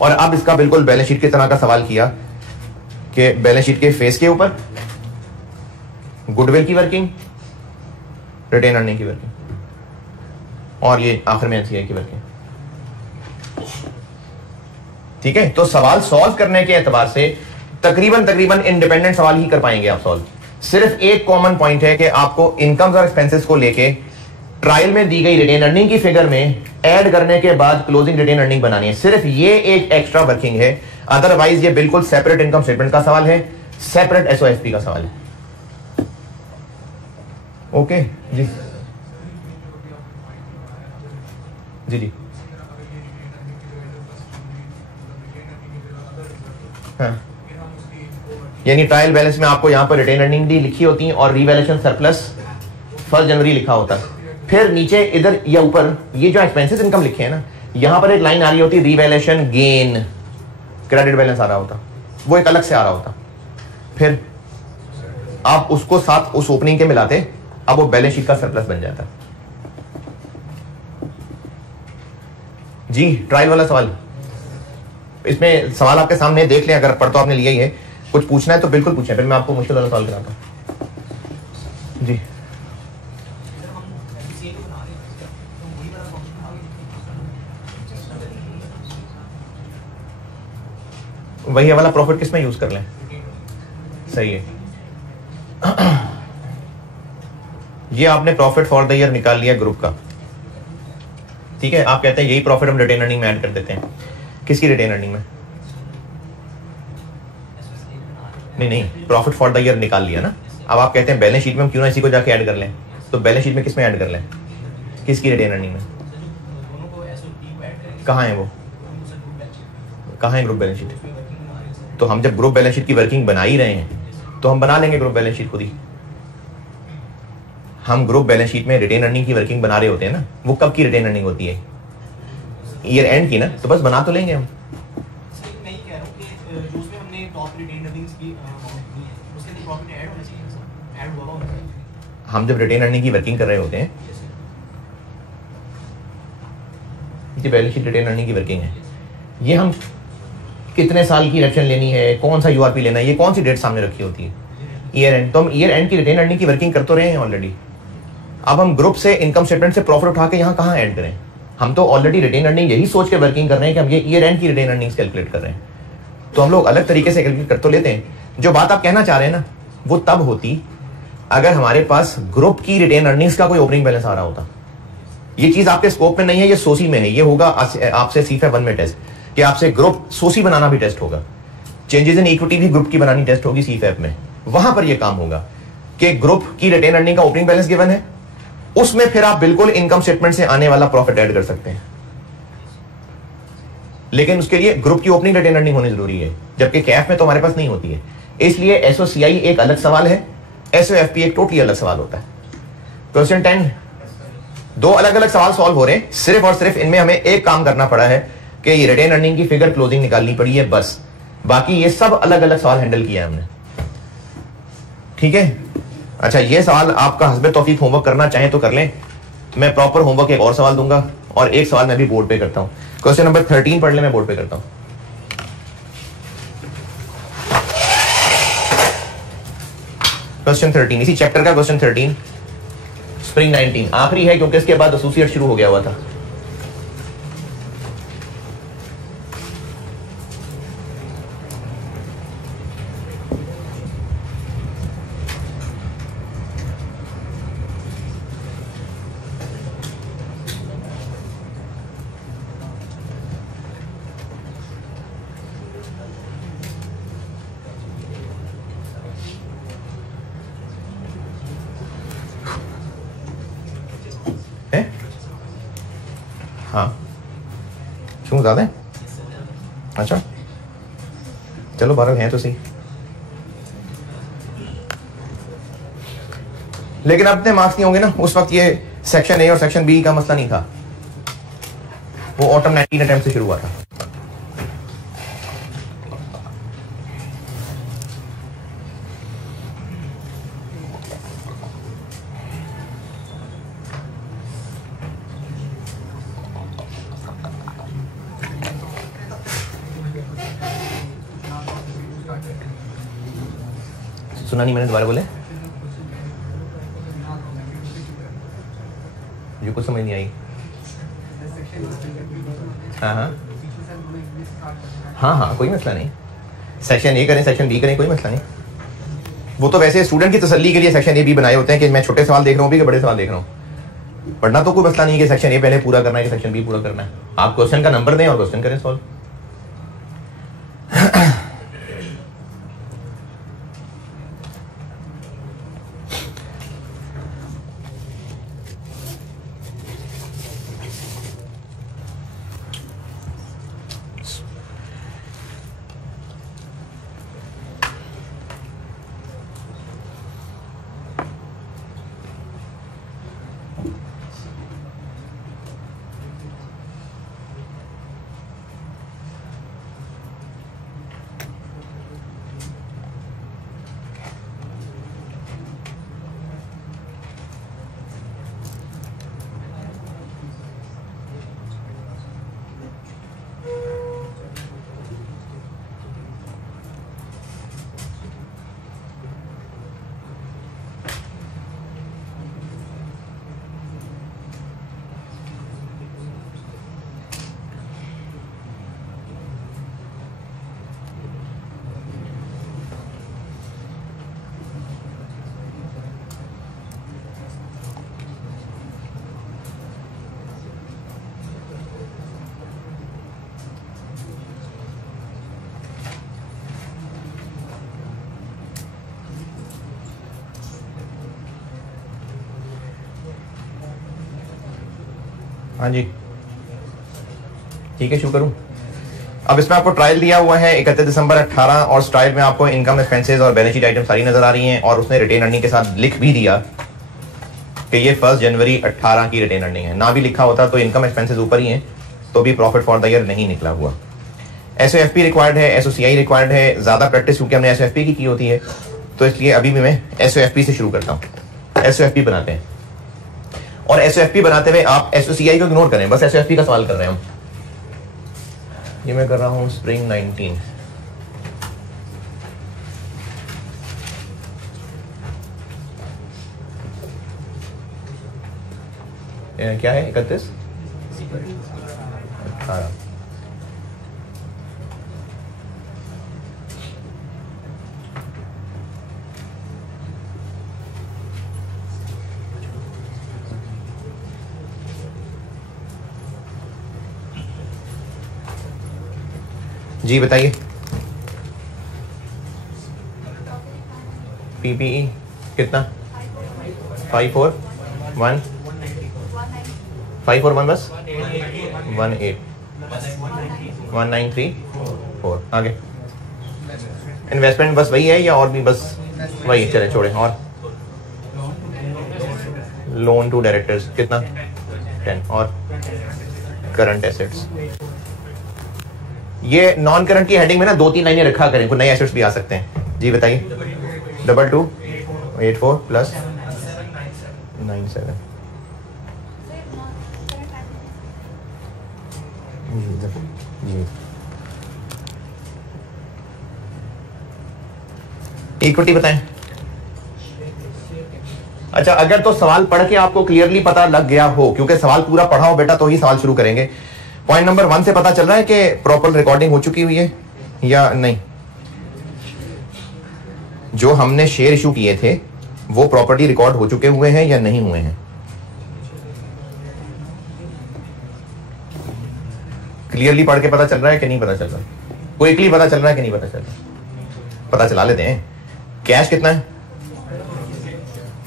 और अब इसका बिल्कुल बैलेंस शीट की तरह का सवाल किया कि बैलेंस शीट के फेस के ऊपर गुडविल की वर्किंग, रिटेन अर्निंग की वर्किंग, और ये आखिर में NCI की वर्किंग। ठीक है, तो सवाल सॉल्व करने के एतबार से तकरीबन इंडिपेंडेंट सवाल ही कर पाएंगे आप सॉल्व। सिर्फ एक कॉमन पॉइंट है कि आपको इनकम्स और एक्सपेंसेस को लेके ट्रायल में दी गई रिटेन अर्निंग की फिगर में ऐड करने के बाद क्लोजिंग रिटेन अर्निंग बनानी है। सिर्फ ये एक एक्स्ट्रा वर्किंग है, अदरवाइज ये बिल्कुल सेपरेट इनकम स्टेटमेंट का सवाल है, सेपरेट SOFP का सवाल है। ओके जी जी हाँ, यानी ट्रायल बैलेंस में आपको यहां पर रिटेन अर्निंग भी लिखी होती है और रिवैल्यूएशन सरप्लस 1 जनवरी लिखा होता है। फिर नीचे इधर या ऊपर ये जो एक्सपेंसेस इनकम लिखे हैं ना, यहां पर एक लाइन आ रही होती है रिवैल्यूएशन गेन, क्रेडिट बैलेंस आ रहा होता, वो एक अलग से आ रहा होता। फिर आप उसको साथ उस ओपनिंग के मिलाते, अब वो बैलेंस शीट का सरप्लस बन जाता। जी ट्रायल वाला सवाल, इसमें सवाल आपके सामने देख लें, अगर पढ़ तो आपने लिया ही है, कुछ पूछना है तो बिल्कुल पूछें, फिर मैं आपको मुश्किल वाला सवाल कराता हूं। जी वही वाला प्रॉफिट किस में यूज कर लें, सही है। ये आपने प्रॉफिट फॉर द ईयर निकाल लिया ग्रुप का, ठीक है। आप कहते हैं यही प्रॉफिट हम रिटेन अर्निंग में ऐड कर देते हैं। किसकी रिटेन अर्निंग में? नहीं, प्रॉफिट फॉर द ईयर निकाल लिया ना, अब आप कहते हैं बैलेंस शीट में हम क्यों ना इसी को जाके ऐड कर लें, तो बैलेंस शीट में किस में ऐड कर लें, किसकी रिटेन अर्निंग में, कहाँ है वो, कहाँ है ग्रुप बैलेंस शीट? तो हम जब ग्रुप बैलेंस शीट की वर्किंग बना ही रहे हैं तो हम बना लेंगे ग्रुप बैलेंस शीट खुद ही। हम ग्रुप बैलेंस शीट में रिटेन अर्निंग की वर्किंग बना रहे होते हैं ना, वो कब की रिटेन अर्निंग होती है, ईयर एंड की ना, तो बस बना तो लेंगे हम। हम जब रिटेन अर्निंग की वर्किंग कर रहे होते हैं, ये बैलेंस शीट रिटेन अर्निंग की वर्किंग है, ये हम कितने साल की रिडक्शन लेनी है, कौन सा यूआरपी लेना है, ये कौन सी डेट सामने रखी होती है, ईयर एंड। तो हम ईयर एंड की रिटेन अर्निंग की वर्किंग कर तो रहे हैं ऑलरेडी। अब हम ग्रुप से इनकम स्टेटमेंट से प्रॉफिट उठा के यहाँ कहाँ ऐड करें, हम तो ऑलरेडी रिटेन अर्निंग यही सोच के वर्किंग कर रहे हैं कि हम ये ईयर एंड की रिटेन अर्निंग्स कैलकुलेट कर रहे हैं, तो हम लोग अलग तरीके से कैलकुलेट कर तो लेते हैं। जो बात आप कहना चाह रहे हैं ना, वो तब होती अगर हमारे पास ग्रुप की रिटेन अर्निंग्स का कोई ओपनिंग बैलेंस आ रहा होता। ये चीज आपके स्कोप में नहीं है, ये सोसी में है। ये होगा आपसे सीफे 1 में टेस्ट, कि आपसे ग्रुप सोसी बनाना भी टेस्ट होगा, चेंजेस इन इक्विटी भी ग्रुप की बनानी टेस्ट होगी सीफेप में। वहां पर ये काम होगा कि ग्रुप की रिटेन अर्निंग का ओपनिंग बैलेंस गिवन है, उसमें फिर आप बिल्कुल इनकम स्टेटमेंट से आने वाला प्रॉफिट ऐड कर सकते हैं, लेकिन उसके लिए ग्रुप की ओपनिंग रिटेन अर्निंग होनी जरूरी है, जबकि कैफ में तो हमारे पास नहीं होती है। इसलिए एसओसीआई एक अलग सवाल है, एसओएफपी एक टोटली अलग सवाल होता है। क्वेश्चन 10, दो अलग अलग सवाल सॉल्व हो रहे हैं, सिर्फ और सिर्फ इनमें हमें एक काम करना पड़ा है कि ये रिटेन अर्निंग की फिगर क्लोजिंग निकालनी पड़ी है बस, बाकी ये सब अलग अलग सवाल हैंडल किया है हमने। ठीक है, अच्छा ये सवाल आपका हस्बे तौफीक होमवर्क करना चाहे तो कर लें, मैं प्रॉपर होमवर्क एक और सवाल दूंगा और एक सवाल मैं भी बोर्ड पे करता हूं। क्वेश्चन नंबर 13 पढ़ ले, मैं बोर्ड पे करता हूं। क्वेश्चन 13 इसी चैप्टर का क्वेश्चन 13 स्प्रिंग 19 आखिरी है, क्योंकि इसके बाद एसोसिएट शुरू हो गया हुआ था। हाँ क्यों ज्यादा है? अच्छा चलो 12 हैं तो सही, लेकिन अब इतने मार्क्स नहीं होंगे ना। उस वक्त ये सेक्शन ए और सेक्शन बी का मसला नहीं था, वो ऑटम 19 अटेम्प्ट से शुरू हुआ था। सुना नहीं मैंने, दोबारा बोले, जो कुछ समझ नहीं आई। हाँ हाँ हाँ हाँ कोई मसला नहीं, सेक्शन ए करें सेक्शन बी करें कोई मसला नहीं। वो तो वैसे स्टूडेंट की तसल्ली के लिए सेक्शन ए बी बनाए होते हैं कि मैं छोटे सवाल देख रहा हूँ भी कि बड़े सवाल देख रहा हूँ। पढ़ना तो कोई मसला नहीं है कि सेक्शन ए पहले पूरा करना है कि सेक्शन बी पूरा करना है। आप क्वेश्चन का नंबर दें और क्वेश्चन करें सॉल्व। हाँ जी ठीक है, शुरू करूं। अब इसमें आपको ट्रायल दिया हुआ है 31 दिसंबर 18 और ट्रायल में आपको इनकम एक्सपेंसेस और बैलेंस शीट आइटम सारी नजर आ रही हैं और उसने रिटेन अर्निंग के साथ लिख भी दिया कि ये 1 जनवरी 18 की रिटेन अर्निंग है। ना भी लिखा होता तो इनकम एक्सपेंसेस ऊपर ही हैं तो भी प्रॉफिट फॉर द ईयर नहीं निकला हुआ। एसओएफपी रिक्वायर्ड है, एसओसीआई रिक्वायर्ड है। ज्यादा प्रैक्टिस क्योंकि हमने एसओएफपी की होती है तो इसलिए अभी भी मैं एसओएफपी से शुरू करता हूँ। एसओएफपी बनाते हैं और एसओएफपी बनाते हुए आप एसओसीआई को इग्नोर करें, बस एसओएफपी का सवाल कर रहे हैं हम। ये मैं कर रहा हूं स्प्रिंग 19। क्या है 31 18 जी बताइए। पीपीई कितना 541 बस 193 आगे। इन्वेस्टमेंट बस वही है या और भी बस वही? चले छोड़े। और लोन टू डायरेक्टर्स कितना 10 और करंट एसेट्स। ये नॉन करंट की हेडिंग में ना 2-3 लाइनें रखा करें, कोई नए एसेट्स भी आ सकते हैं। जी बताइए। 2284 प्लस 97 इक्विटी बताएं। अच्छा, अगर तो सवाल पढ़ के आपको क्लियरली पता लग गया हो, क्योंकि सवाल पूरा पढ़ा हो बेटा तो ही सवाल शुरू करेंगे। पॉइंट नंबर 1 से पता चल रहा है कि प्रॉपर रिकॉर्डिंग हो चुकी हुई है या नहीं? जो हमने शेयर इशू किए थे वो प्रॉपर्टी रिकॉर्ड हो चुके हुए हैं या नहीं हुए हैं? क्लियरली पढ़ के पता चल रहा है कि नहीं पता चल रहा? क्विकली पता चल रहा है कि नहीं पता चल रहा? पता चला लेते हैं। कैश कितना है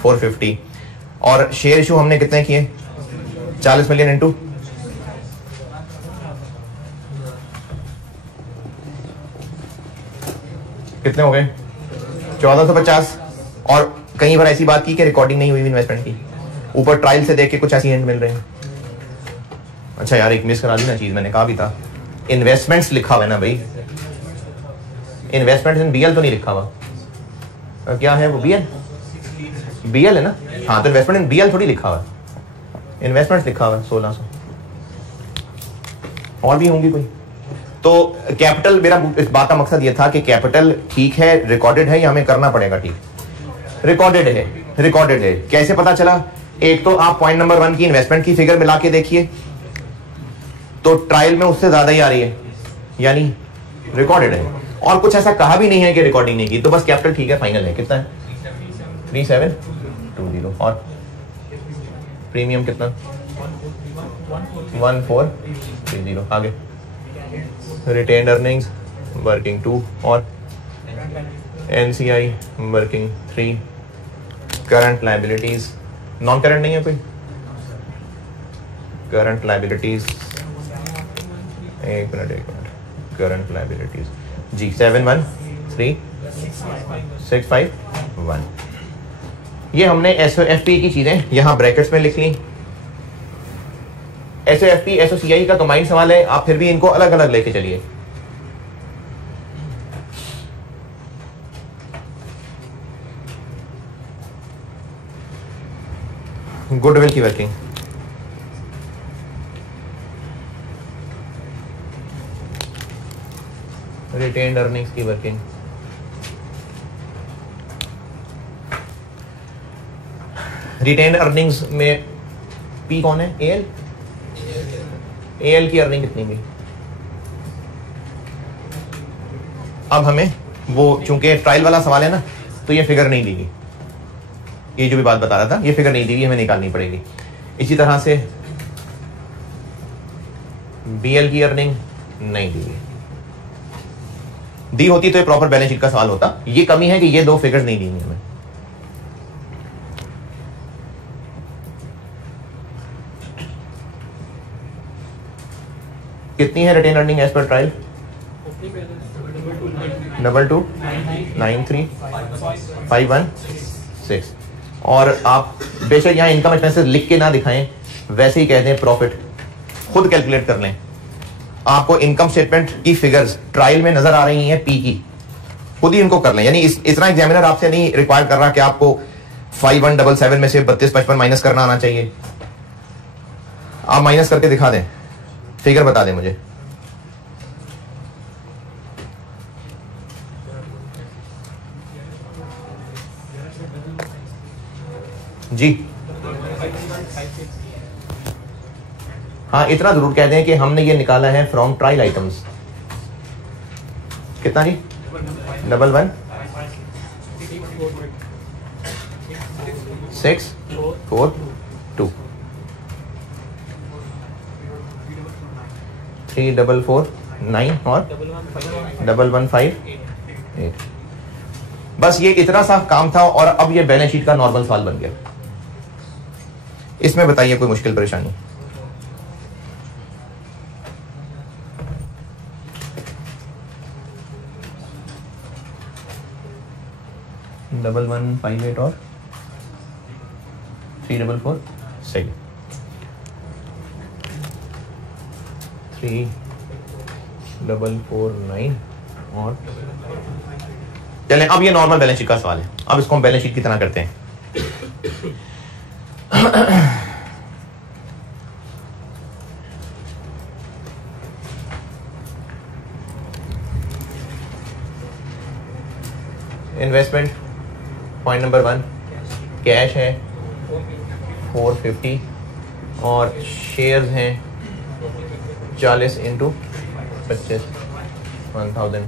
450 और शेयर इशू हमने कितने किए 40 मिलियन इंटू कितने हो गए 1450। और कई बार ऐसी बात की कि रिकॉर्डिंग नहीं हुई इन्वेस्टमेंट की, ऊपर ट्रायल से देख के कुछ ऐसी हिंट मिल रही है। अच्छा यार एक मिस करा दी ना चीज, मैंने कहा भी था इन्वेस्टमेंट्स लिखा हुआ है ना भाई, इन्वेस्टमेंट्स इन बीएल तो नहीं लिखा हुआ। क्या है वो बीएल है ना? हाँ तो इन्वेस्टमेंट इन बीएल थोड़ी लिखा हुआ है, इन्वेस्टमेंट्स लिखा हुआ है 1600। और भी होंगी कोई तो कैपिटल। मेरा इस बात का मकसद ये था कि कैपिटल ठीक है, रिकॉर्डेड है या हमें करना पड़ेगा? ठीक रिकॉर्डेड है, रिकॉर्डेड है। कैसे पता चला? एक तो आप पॉइंट नंबर 1 की इन्वेस्टमेंट की फिगर मिला के देखिए तो ट्रायल में उससे ज्यादा ही आ रही है, यानी रिकॉर्डेड है। और कुछ ऐसा कहा भी नहीं है कि रिकॉर्डिंग नहीं की, तो बस कैपिटल ठीक है, फाइनल है। कितना है 3720 और प्रीमियम कितना 1430। आगे रिटेन्ड अर्निंग्स वर्किंग 2 और NCI working 3। Current liabilities non current नहीं है कोई? करंट लायबिलिटीज एक मिनट करंट लायबिलिटीज जी 713651। ये हमने एसओएफपी की चीजें यहां ब्रैकेट्स में लिख ली। एसओएफपी एसओसीआई का कंबाइंड सवाल है, आप फिर भी इनको अलग अलग लेके चलिए। गुडविल की वर्किंग रिटेन्ड अर्निंग्स की वर्किंग रिटेन्ड अर्निंग्स में पी कौन है? एएल की अर्निंग कितनी गई? अब हमें वो चूंकि ट्रायल वाला सवाल है ना तो ये फिगर नहीं दी गई, ये जो भी बात बता रहा था ये फिगर नहीं दी गई, हमें निकालनी पड़ेगी। इसी तरह से बीएल की अर्निंग नहीं दी गई, दी होती तो ये प्रॉपर बैलेंस शीट का सवाल होता। ये कमी है कि ये दो फिगर्स नहीं दी गई हमें। कितनी है retain earning as per trial? 229351 और आप बेशक यहाँ इनकम एक्सपेंसेस लिख के ना दिखाएं, वैसे ही कहते हैं प्रॉफिट, खुद कैलकुलेट कर लें। आपको इनकम स्टेटमेंट की फिगर्स ट्रायल में नजर आ रही हैं पी की, खुद ही इनको कर लें। यानी इतना एग्जामिनर आपसे नहीं रिक्वायर कर रहा कि आपको 5177 में से 3255 माइनस करना आना चाहिए। आप माइनस करके दिखा दें, फिगर बता दें मुझे। जी हाँ, इतना जरूर कह दें कि हमने ये निकाला है फ्रॉम ट्रायल आइटम्स। कितना जी? 11642 3449 और 1158। बस ये इतना सा काम था और अब ये बैलेंस शीट का नॉर्मल सवाल बन गया। इसमें बताइए कोई मुश्किल परेशानी? डबल 158 और 344 सही। 3449 और चलें, अब ये नॉर्मल बैलेंस शीट का सवाल है। अब इसको हम बैलेंस शीट की तरह करते हैं। इन्वेस्टमेंट पॉइंट नंबर 1 कैश है 450 और शेयर्स हैं 40 इंटू 25 1000।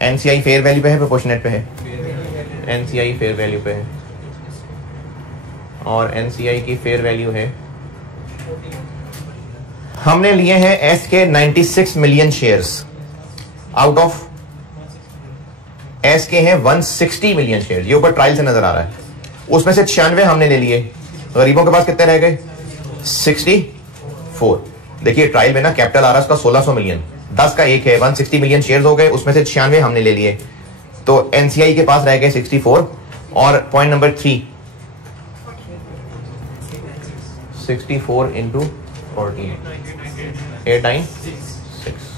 एनसीआई फेयर वैल्यू पे है, प्रोपोर्शनेट पे है? एनसीआई फेयर वैल्यू पे है और एनसीआई की फेयर वैल्यू है, हमने लिए हैं एस के 96 million shares, out of S के हैं 160 मिलियन शेयर्स। ये ऊपर ट्रायल से नजर आ रहा है। उसमें से 96 हमने ले लिए। गरीबों के पास कितने रह गए? 64। देखिए ट्रायल में ना कैपिटल आ रहा है उसका 1600 मिलियन, 10 का एक है, 160 मिलियन शेयर्स हो गए, उसमें से 96 हमने ले लिए। तो एनसीआई के पास रह गए 64 और point number 3 64 into 14 896।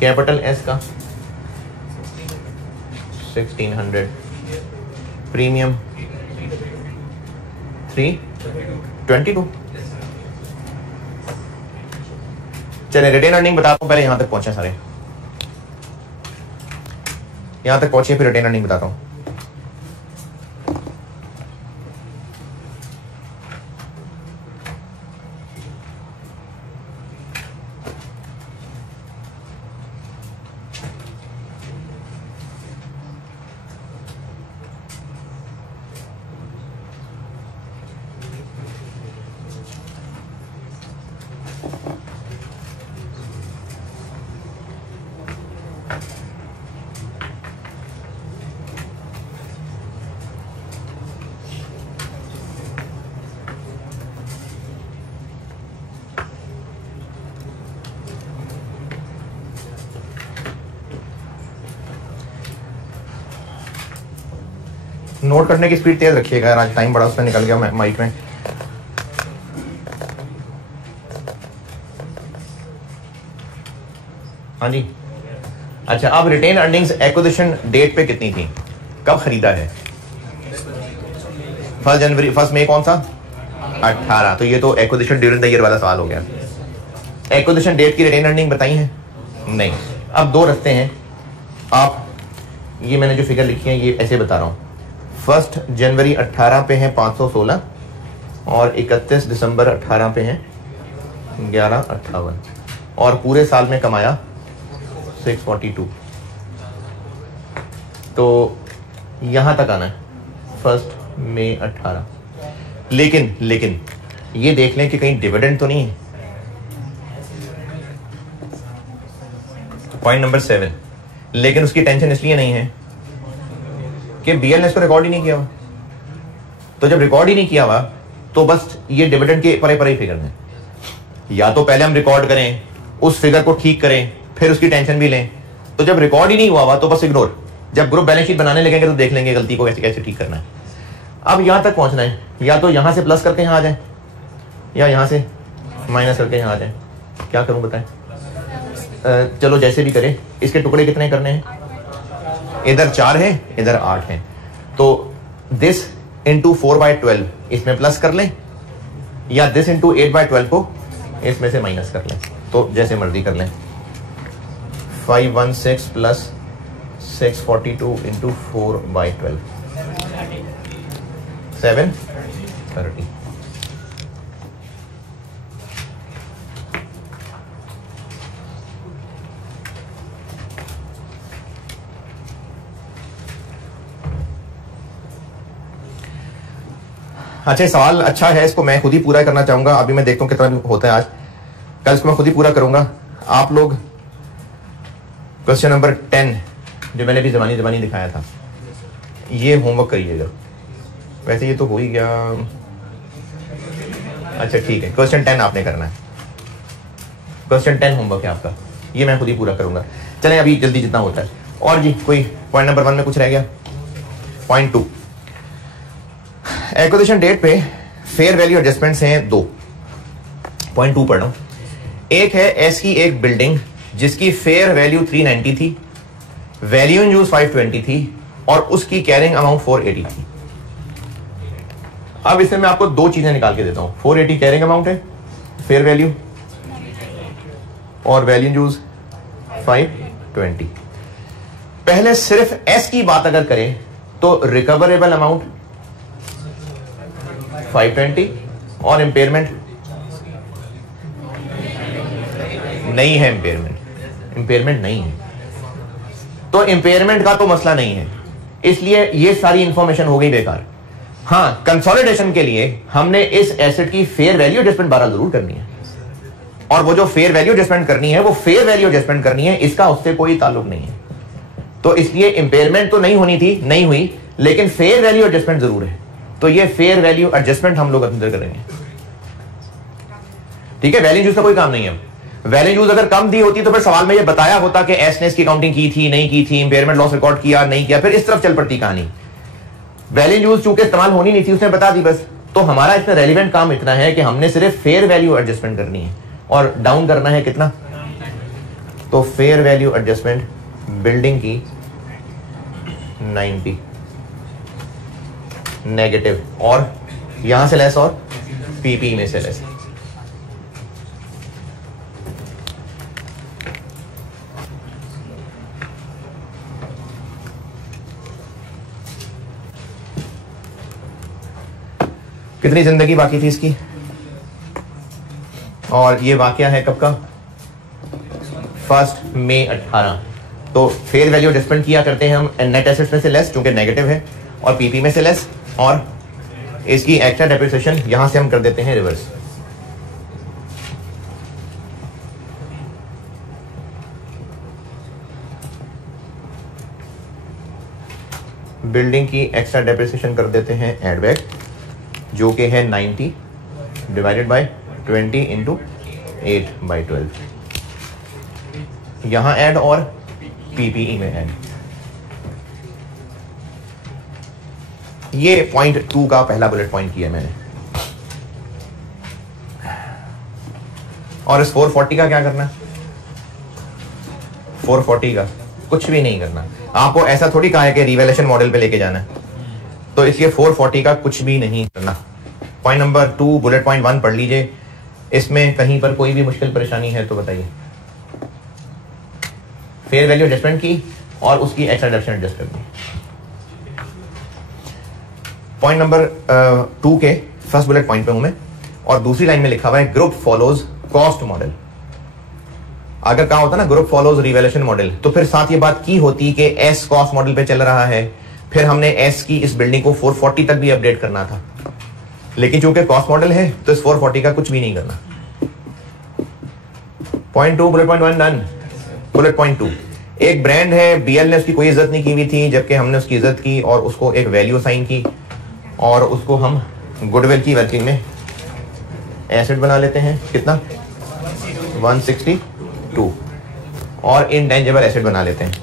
Capital S का 1600, प्रीमियम 322। चले रिटेन अर्निंग बताता हूं, पहले यहां तक पहुंचे सारे, यहां तक पहुंचे फिर रिटेन अर्निंग बताता हूं। नोट करने की स्पीड तेज रखिएगा यार, आज टाइम बड़ा उसमें निकल गया माइक में। हाँ जी, अच्छा अब रिटेन अर्निंग्स एक्विजिशन डेट पे कितनी थी, कब खरीदा है? 1 जनवरी, 1 मई कौन सा? 18। तो ये तो एक्विजिशन ड्यूरिंग द ईयर वाला सवाल हो गया। एक्विजिशन डेट की रिटेन अर्निंग बताई है? नहीं। अब दो रास्ते हैं, आप ये मैंने जो फिगर लिखी है ये ऐसे बता रहा हूँ। 1 जनवरी 18 पे है 516 और 31 दिसंबर 18 पे है 1158 और पूरे साल में कमाया 642। तो यहां तक आना है 1 मई 18। लेकिन ये देख लें कि कहीं डिविडेंड तो नहीं है। पॉइंट नंबर 7, लेकिन उसकी टेंशन इसलिए नहीं है कि बीएल ने इसको रिकॉर्ड ही नहीं किया हुआ। तो जब रिकॉर्ड ही नहीं किया हुआ तो बस ये डिविडेंड के परे परे फिगर में, या तो पहले हम रिकॉर्ड करें, उस फिगर को ठीक करें, फिर उसकी टेंशन भी लें। तो जब रिकॉर्ड ही नहीं हुआ तो बस इग्नोर। जब ग्रुप बैलेंस शीट बनाने लगेंगे तो देख लेंगे गलती को कैसे कैसे ठीक करना है। अब यहां तक पहुंचना है, या तो यहां से प्लस करके यहां आ जाए या यहां से माइनस करके यहां आ जाए। क्या करूं बताएं? चलो जैसे भी करें। इसके टुकड़े कितने करने हैं? इधर 4 है, इधर 8 है। तो दिस इंटू 4/12 इसमें प्लस कर लें, या दिस इंटू 8/12 को इसमें से माइनस कर लें। तो जैसे मर्जी कर लें। 516 प्लस 642 इंटू 4/12 730। अच्छा, सवाल अच्छा है, इसको मैं खुद ही पूरा करना चाहूंगा। अभी मैं देखता हूं कितना होता है आज, कल इसको मैं खुद ही पूरा करूंगा। आप लोग क्वेश्चन नंबर 10 जो मैंने भी जबानी दिखाया था, ये होमवर्क करिएगा। वैसे ये तो हो ही गया। अच्छा ठीक है, क्वेश्चन 10 आपने करना है। क्वेश्चन 10 होमवर्क है आपका, ये मैं खुद ही पूरा करूंगा। चलें अभी जल्दी जितना होता है। और जी कोई पॉइंट नंबर 1 में कुछ रह गया? पॉइंट 2, एक्विजिशन डेट पे फेयर वैल्यू एडजस्टमेंट्स हैं 2। पॉइंट 2 पढ़ रहा हूं। एक है एस की एक बिल्डिंग जिसकी फेयर वैल्यू 390 थी, वैल्यू इन यूज 520 थी और उसकी कैरिंग अमाउंट 480 थी। अब इससे मैं आपको 2 चीजें निकाल के देता हूं। 480 कैरिंग अमाउंट है, फेयर वैल्यू, और वैल्यू इन यूज 520। पहले सिर्फ एस की बात अगर करें तो रिकवरेबल अमाउंट 520 और इंपेयरमेंट नहीं है। इंपेयरमेंट नहीं है, तो इंपेयरमेंट का तो मसला नहीं है, इसलिए ये सारी इंफॉर्मेशन हो गई बेकार। हाँ, कंसोलिडेशन के लिए हमने इस एसेट की फेयर वैल्यू एडजस्टमेंट 12 जरूर करनी है, और वो जो फेयर वैल्यू एडजस्टमेंट करनी है वो फेयर वैल्यू एडजस्टमेंट करनी है, इसका उससे कोई ताल्लुक नहीं है। तो इसलिए इंपेयरमेंट तो नहीं होनी थी, नहीं हुई, लेकिन फेयर वैल्यू एडजस्टमेंट जरूर है। तो ये फेयर वैल्यू एडजस्टमेंट हम लोग अंदर करेंगे। ठीक है, वैल्यू यूज का कोई काम नहीं है। वैल्यू यूज अगर कम दी होती तो फिर सवाल में ये बताया होता कि एस ने इसकी काउंटिंग की थी, नहीं की थी, इंपेयरमेंट लॉस रिकॉर्ड किया, नहीं किया, फिर इस तरफ चल पड़ती कहानी। वैल्यू यूज चूंकि इस्तेमाल होनी नहीं थी, उसने बता दी बस। तो हमारा इसमें रेलिवेंट काम इतना है कि हमने सिर्फ फेयर वैल्यू एडजस्टमेंट करनी है, और डाउन करना है कितना? तो फेयर वैल्यू एडजस्टमेंट बिल्डिंग की 90 नेगेटिव, और यहां से लेस, और पीपी में से लेस। कितनी जिंदगी बाकी थी इसकी? और ये वाकया है कब का? 1 मई 18। तो फेयर वैल्यू एडजस्टमेंट किया करते हैं हम नेट एसेट्स में से लेस, क्योंकि नेगेटिव है, और पीपी में से लेस, और इसकी एक्स्ट्रा डेप्रिसिएशन यहां से हम कर देते हैं रिवर्स। बिल्डिंग की एक्स्ट्रा डेप्रिसिएशन कर देते हैं एड बैक, जो कि है 90 डिवाइडेड बाय 20 इंटू 8/12। यहां ऐड और पीपीई में ऐड। ये पॉइंट 2 का पहला बुलेट पॉइंट किया मैंने। और इस 440 का क्या करना? 440 का कुछ भी नहीं करना। आपको ऐसा थोड़ी कहा है कि रिवैल्यूएशन मॉडल पे लेके जाना है, तो इसलिए 440 का कुछ भी नहीं करना। पॉइंट नंबर 2 बुलेट पॉइंट 1 पढ़ लीजिए। इसमें कहीं पर कोई भी मुश्किल परेशानी है तो बताइए। फेयर वैल्यू एडजस्टमेंट की और उसकी एक्स्ट्रा डेप्रिसिएशन एडजस्ट करनी। पॉइंट नंबर 2 के फर्स्ट बुलेट पॉइंट पे हूं मैं, और दूसरी लाइन में लिखा हुआ है ग्रुप फॉलोज कॉस्ट मॉडल। अगर कहा होता ना ग्रुप फॉलोज रिवैल्यूएशन मॉडल, तो फिर साथ ये बात की होती कि एस कॉस्ट मॉडल पे चल रहा है, फिर हमने एस की इस बिल्डिंग को 440 तक भी अपडेट करना था, लेकिन चूंकि कॉस्ट मॉडल है तो इस 440 का कुछ भी नहीं करना। Point 2 bullet point 1 done. Bullet point 2, एक ब्रांड है, बीएल ने उसकी कोई इज्जत नहीं की हुई थी, जबकि हमने उसकी इज्जत की और उसको एक वैल्यू साइन की और उसको हम गुडविल की वर्किंग में एसेट बना लेते हैं। कितना? 162 और इंटेंजिबल एसेट बना लेते हैं।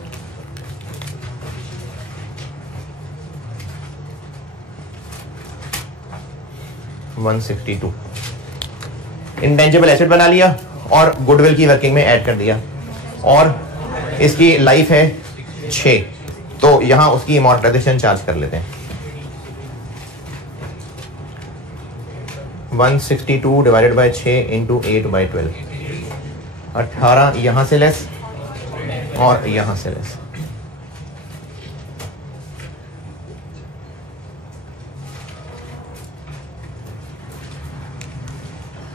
इंटेंजिबल एसेट बना लिया और गुडविल की वर्किंग में ऐड कर दिया और इसकी लाइफ है 6, तो यहां उसकी अमोर्टाइजेशन चार्ज कर लेते हैं। 162 डिवाइडेड बाय 6 इंटू 8/12, 18 यहां से लेस और यहां से लेस।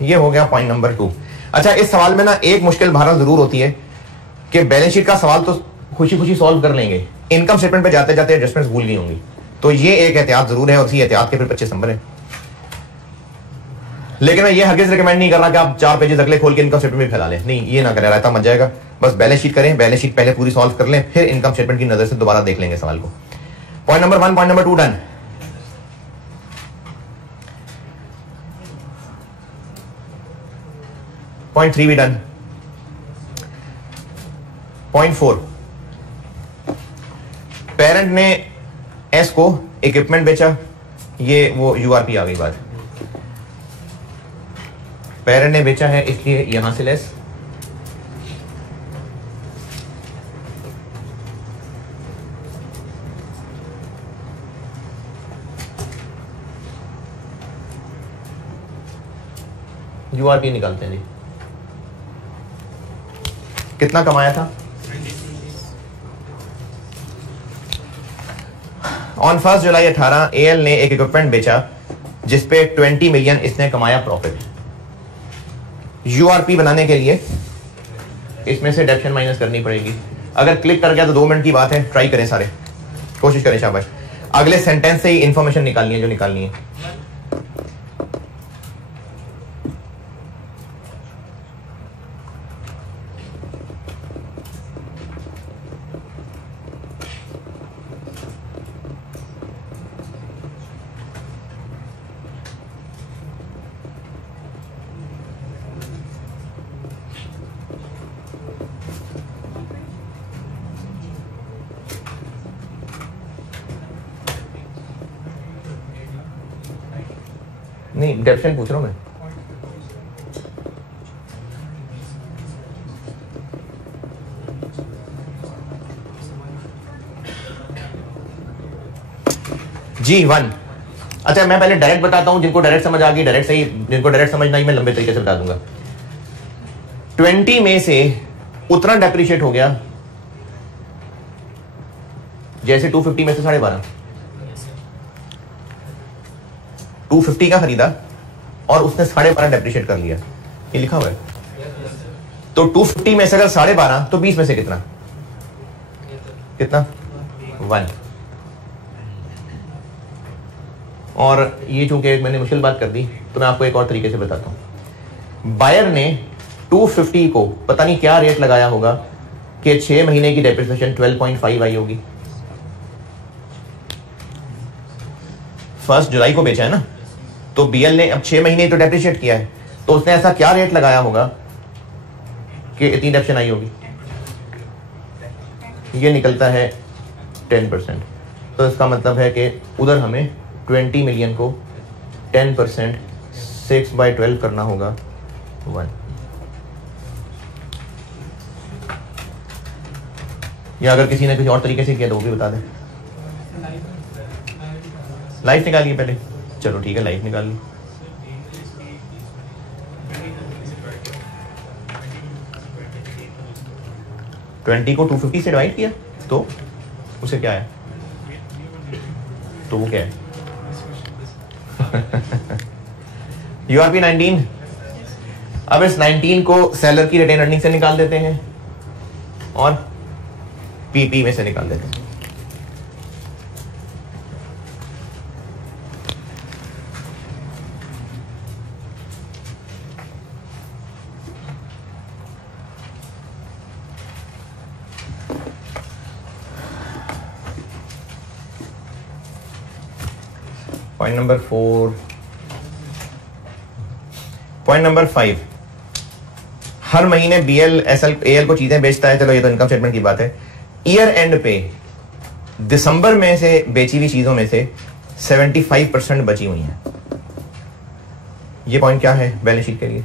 ये हो गया पॉइंट नंबर 2। अच्छा, इस सवाल में ना एक मुश्किल भारत जरूर होती है कि बैलेंस शीट का सवाल तो खुशी खुशी सॉल्व कर लेंगे, इनकम स्टेटमेंट पे जाते जाते एडजस्टमेंट्स भूल गई होंगी, तो ये एक एहतियात जरूर है और इसी एहतियात के फिर 25 नंबर है। लेकिन मैं ये हरगिज रिकमेंड नहीं कर रहा कि आप 4 पेजेस अगले खोल के इनकम स्टेटमेंट भी फैला लें, नहीं, ये ना करें, रायता मच जाएगा। बस बैलेंस शीट करें, बैलेंस शीट पहले पूरी सॉल्व कर लें, फिर इनकम स्टेटमेंट की नजर से दोबारा देख लेंगे सवाल को। Point number 1, point number 2 done. Point 3 भी डन। पॉइंट 4, पेरेंट ने एस को इक्विपमेंट बेचा, ये वो यूआरपी आ गई बात। पेरेंट ने बेचा है इसलिए यहां से लेस, यूआरपी निकालते हैं जी। कितना कमाया था? ऑन 1 जुलाई 18 एएल ने एक इक्विपमेंट बेचा जिसपे 20 मिलियन इसने कमाया प्रॉफिट। यूआरपी बनाने के लिए इसमें से डेप्शन माइनस करनी पड़ेगी। अगर क्लिक कर गया तो 2 मिनट की बात है, ट्राई करें, सारे कोशिश करें, शाबाश। अगले सेंटेंस से ही इंफॉर्मेशन निकालनी है जो निकालनी है। नहीं, डेप्शन पूछ रहा हूं मैं। जी 1। अच्छा, मैं पहले डायरेक्ट बताता हूं, जिनको डायरेक्ट समझ आ गई डायरेक्ट सही, जिनको डायरेक्ट समझ नहीं मैं लंबे तरीके से बता दूंगा। 20 में से उतना डेप्रिशिएट हो गया जैसे 250 में से 12.5। 250 का खरीदा और उसने 12.5 डेप्रिशिएट कर लिया, ये लिखा हुआ है। तो 250 में से अगर 12.5 तो 20 में से कितना? 1। और ये चूंकि मैंने मुश्किल बात कर दी तो मैं आपको एक और तरीके से बताता हूं। बायर ने 250 को पता नहीं क्या रेट लगाया होगा कि 6 महीने की डेप्रिसिएशन 12.5 आई होगी। 1 जुलाई को बेचा है ना, तो बीएल ने अब 6 महीने तो डेप्रिशिएट किया है, तो उसने ऐसा क्या रेट लगाया होगा कि इतनी डेप्शन आई होगी? ये निकलता है 10%। तो इसका मतलब है कि उधर हमें 20 मिलियन को 10% 6/12 करना होगा 1। या अगर किसी ने किसी और तरीके से किया तो वो भी बता दें। लाइफ निकालिए पहले, चलो ठीक है, लाइफ निकाल ली। ट्वेंटी को 250 से डिवाइड किया तो उसे क्या है, तो वो क्या है? यूआरपी 19। अब इस 19 को सेलर की रिटेन अर्निंग से निकाल देते हैं और पीपी में से निकाल देते हैं। पॉइंट नंबर 4, पॉइंट नंबर 5, हर महीने बीएल एसएल एएल को चीजें बेचता है। चलो ये तो इनकम स्टेटमेंट की बात है। ईयर एंड पे दिसंबर में से बेची हुई चीजों में से 75% बची हुई हैं। ये पॉइंट क्या है बैलेंस शीट के लिए?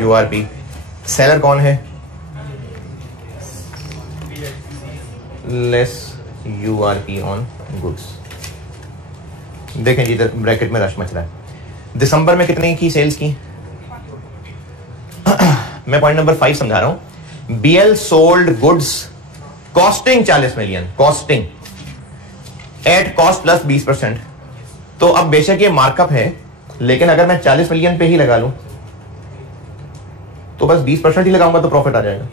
यूआरपी। सेलर कौन है? Less URP on goods. देखें जी, इधर ब्रैकेट में रश मच रहा है। दिसंबर में कितने की सेल्स की? मैं पॉइंट नंबर 5 समझा रहा हूं। BL sold goods costing 40 million, costing at cost plus 20%। तो अब बेशक ये मार्कअप है, लेकिन अगर मैं 40 मिलियन पे ही लगा लूं तो बस 20% ही लगाऊंगा तो प्रॉफिट आ जाएगा।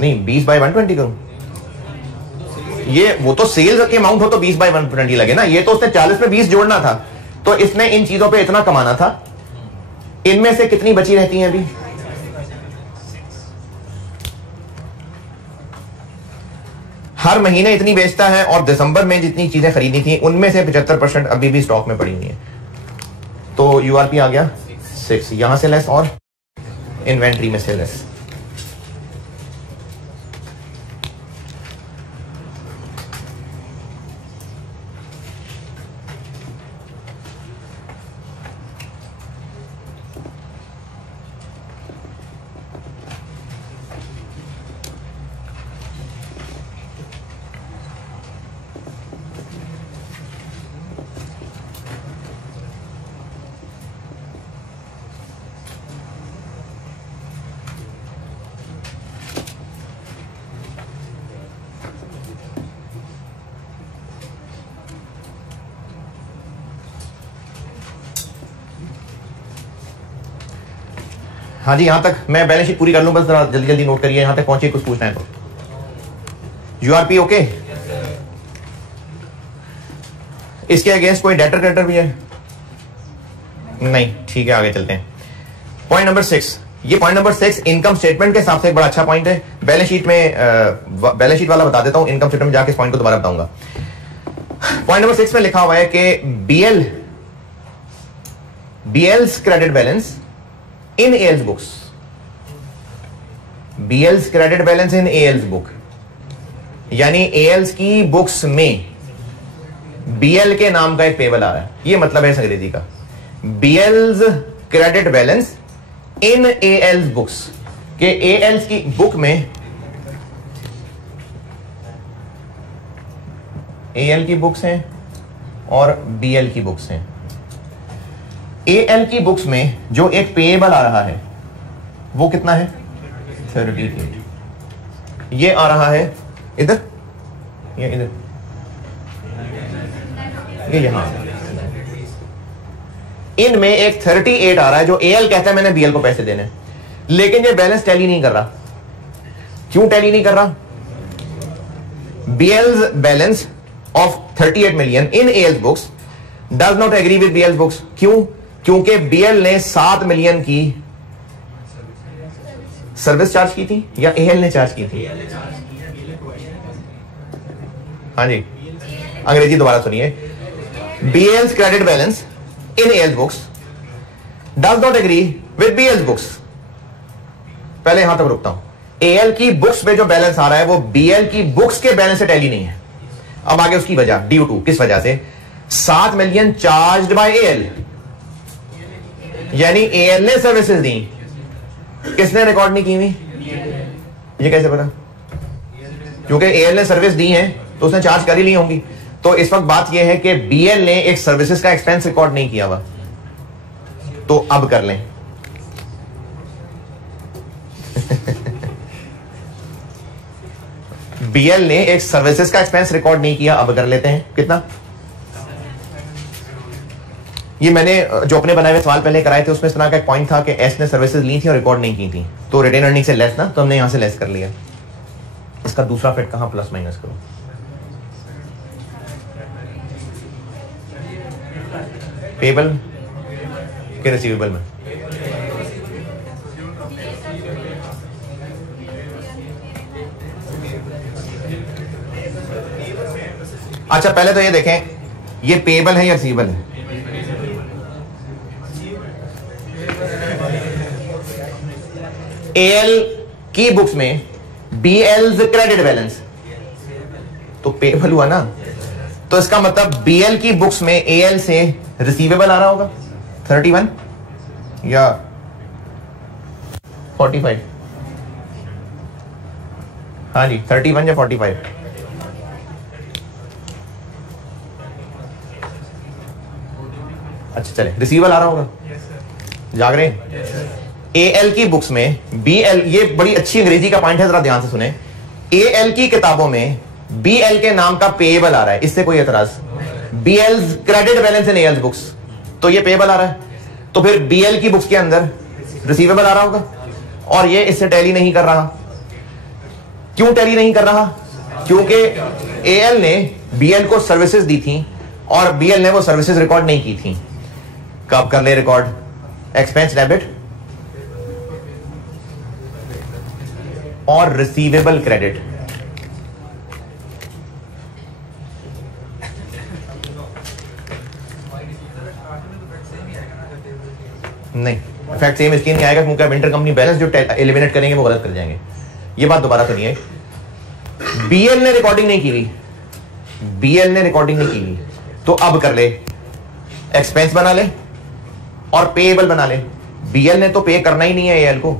नहीं, 20/120 करूं। ये वो तो सेल्स के अमाउंट हो तो 20/120 लगे ना। ये तो उसने 40 में 20 जोड़ना था, तो इसने इन चीजों पे इतना कमाना था। इनमें से कितनी बची रहती हैं अभी? हर महीने इतनी बेचता है और दिसंबर में जितनी चीजें खरीदी थी उनमें से 75% अभी भी स्टॉक में पड़ी हुई है। तो यूआरपी आ गया 6, यहां से लेस और इन्वेंट्री में से लेस। हाँ जी, यहां तक मैं बैलेंस शीट पूरी कर लूं, बस जरा जल्दी जल्दी नोट करिए। यहां तक पहुंचे, कुछ पूछना है तो। URP okay. इसके अगेंस्ट कोई डेटर क्रेडिटर भी है? नहीं, ठीक है, आगे चलते हैं। पॉइंट नंबर 6, ये पॉइंट नंबर 6 इनकम स्टेटमेंट के हिसाब से एक बड़ा अच्छा पॉइंट है। बैलेंस शीट में बैलेंस शीट वाला बता देता हूं, इनकम स्टेटमेंट में जाके इस पॉइंट को दोबारा बताऊंगा। पॉइंट नंबर 6 में लिखा हुआ है कि BL's credit balance in AL's books, BL's credit balance in AL's book, यानी एएल्स की बुक्स में बीएल के नाम का एक टेबल आ रहा है। ये मतलब है इस अंग्रेजी का, बीएल्स credit balance in AL's books, के एएल्स की बुक में एएल की बुक्स हैं और बीएल की बुक्स हैं। एएल की बुक्स में जो एक पेएबल आ रहा है वो कितना है? 38। ये आ रहा है इधर, ये इधर, ये यहां। इनमें एक 38 आ रहा है जो एएल कहता है मैंने बीएल को पैसे देने, लेकिन ये बैलेंस टैली नहीं कर रहा। क्यों टैली नहीं कर रहा? BL's balance of 38 million in AL's books does not agree with BL's books. क्यों? क्योंकि बीएल ने 7 मिलियन की सर्विस चार्ज की थी या एएल ने चार्ज की थी? हाँ जी, अंग्रेजी दोबारा सुनिए। BL's credit balance in AL's books does not agree with BL's books. पहले यहां तक रुकता हूं। एएल की बुक्स में जो बैलेंस आ रहा है वो बीएल की बुक्स के बैलेंस से टैली नहीं है। अब आगे उसकी वजह, ड्यू टू, किस वजह से? 7 मिलियन चार्ज्ड बाय एएल, यानी एएल ने सर्विसेज दी, किसने रिकॉर्ड नहीं की हुई? ये कैसे पता? क्योंकि एएल ने सर्विस दी है तो उसने चार्ज कर ही ली होंगी। तो इस वक्त बात यह है कि बीएल ने एक सर्विसेज का एक्सपेंस रिकॉर्ड नहीं किया हुआ, तो अब कर लें। बीएल ने एक सर्विसेज का एक्सपेंस रिकॉर्ड नहीं किया, अब कर लेते हैं। कितना? ये मैंने जो अपने बनाए हुए सवाल पहले कराए थे उसमें इस तरह का एक पॉइंट था कि एस ने सर्विसेज ली थी और रिकॉर्ड नहीं की थी, तो रिटेन अर्निंग से लेस ना, तो हमने यहां से लेस कर लिया। इसका दूसरा फिट कहां प्लस माइनस करो? पेबल के रिसीवेबल में। अच्छा पहले तो ये देखें, ये पेएबल है या रिसीवेबल है? एएल की बुक्स में बीएल क्रेडिट बैलेंस तो पेएबल हुआ ना, तो इसका मतलब बीएल की बुक्स में एएल से रिसीवेबल आ रहा होगा 31 या 45। हाँ जी 31 या 45। अच्छा चले, रिसीवेबल आ रहा होगा, जाग रहे हैं? एएल की बुक्स में बीएल, ये बड़ी अच्छी अंग्रेजी का पॉइंट है, जरा ध्यान से सुने। एएल की किताबों में बीएल के नाम का पेएबल आ रहा है, इससे कोई एतराज? BL credit balance in AL books, तो ये पेएबल आ रहा है, तो फिर बीएल की बुक्स के अंदर रिसीवेबल आ रहा होगा, और ये इससे टैली नहीं कर रहा। क्यों टैली नहीं कर रहा? क्योंकि एएल ने बीएल को सर्विसेज दी थी और बीएल ने वो सर्विसेज रिकॉर्ड नहीं की थी। कब कर ले रिकॉर्ड? एक्सपेंस डेबिट और रिसीवेबल क्रेडिट। नहीं, इफेक्ट सेम इसलिए नहीं आएगा क्योंकि अब इंटरकंपनी बैलेंस जो एलिमिनेट करेंगे वो गलत कर जाएंगे। ये बात दोबारा सुनिए, बीएल ने रिकॉर्डिंग नहीं की हुई, बीएल ने रिकॉर्डिंग नहीं की हुई, तो अब कर ले, एक्सपेंस बना ले और पेएबल बना ले। बीएल ने तो पे करना ही नहीं है एएल को,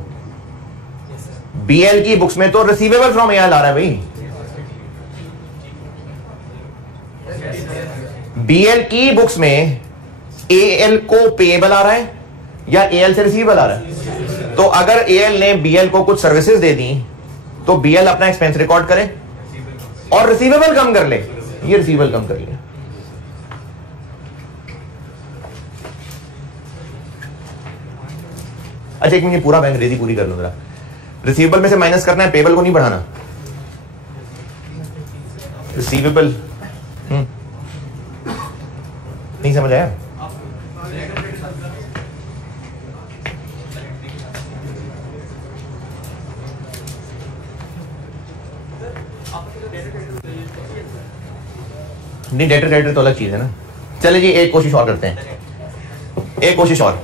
बीएल की बुक्स में तो रिसीवेबल फ्रॉम एएल आ रहा है भाई। बीएल की बुक्स में एएल को पेएबल आ रहा है या एएल से रिसीवेबल आ रहा है? तो अगर एएल ने बीएल को कुछ सर्विसेज दे दी तो बीएल अपना एक्सपेंस रिकॉर्ड करे और रिसीवेबल कम कर ले, ये रिसीवेबल कम कर लिया। अच्छा एक मिनट, पूरा मैं अंग्रेजी पूरी कर लूं जरा। रिसीवेबल में से माइनस करना है, पेबल को नहीं बढ़ाना। रिसीवेबल नहीं समझ आया? नहीं, डेटर डेटर तो अलग चीज है ना। चले जी एक कोशिश और करते हैं, एक कोशिश और।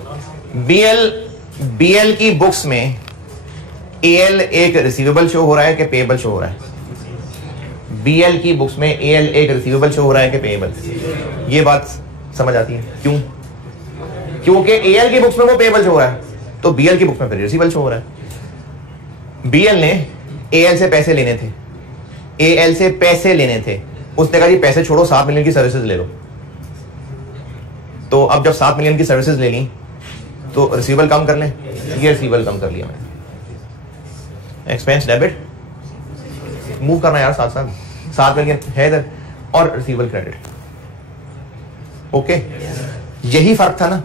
बीएल की बुक्स में एएल एक रिसीवेबल शो हो रहा है कि पेएबल शो हो रहा है? बीएल की बुक्स में एएल एक रिसीवेबल शो हो रहा है कि पेएबल? ये बात समझ आती है क्यों? क्योंकि एएल की बुक्स में वो पेएबल शो हो रहा है, तो बीएल की बुक्स में फिर रिसीवेबल शो हो रहा है। बीएल ने एएल से पैसे लेने थे, एएल से पैसे लेने थे, उसने कहा जी पैसे छोड़ो, 7 मिलियन की सर्विसेज ले लो। तो अब जब 7 मिलियन की सर्विसेज ले ली तो रिसीवेबल कम कर लें, ये रिसीवेबल कम कर लिया मैंने। एक्सपेंस डेबिट मूव करना यार, साथ साथ 7 मिलियन है इधर और रिसीवेबल क्रेडिट। ओके, यही फर्क था ना।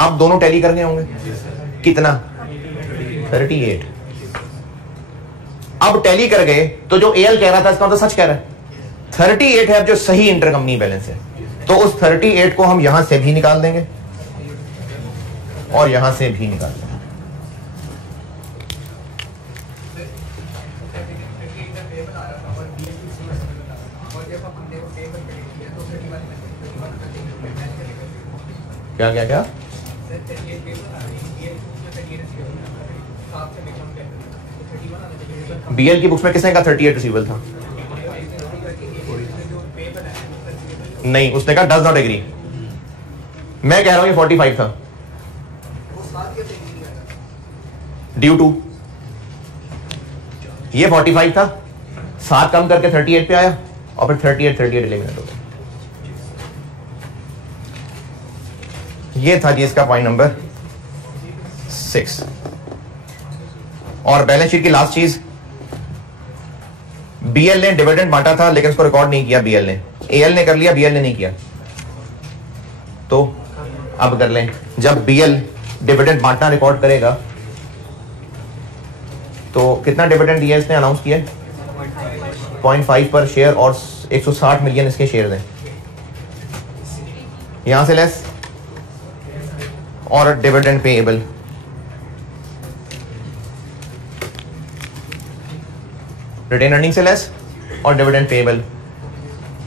अब दोनों टैली करने होंगे, कितना? 38। अब टैली कर गए तो जो एएल कह रहा था इसका मतलब सच कह रहा है। 38 है जो सही इंटरकंपनी बैलेंस है, तो उस 38 को हम यहां से भी निकाल देंगे और यहां से भी निकाल देंगे। क्या क्या क्या? बीएल की बुक्स में किसने कहा 38 रिसीवेबल था? नहीं, उसने कहा डज नॉट एग्री। मैं कह रहा हूं ये 45 था ड्यू टू, ये 45 था, 7 कम करके 38 पे आया और फिर 38 एलिमिनेट हो गया। ये था जी इसका पॉइंट नंबर 6। और बैलेंस शीट की लास्ट चीज, बीएल ने डिविडेंड बांटा था लेकिन उसको रिकॉर्ड नहीं किया बीएल ने, एएल ने कर लिया, बीएल ने नहीं किया। तो अब कर लें, जब बीएल डिविडेंड बांटना रिकॉर्ड करेगा तो कितना डिविडेंड दिया इसने, अनाउंस किया 0.5 पर शेयर और 160 मिलियन इसके शेयर हैं, यहां से लेस और डिविडेंड पेएबल रिटेन अर्निंग से लेस और डिविडेंड पेएबल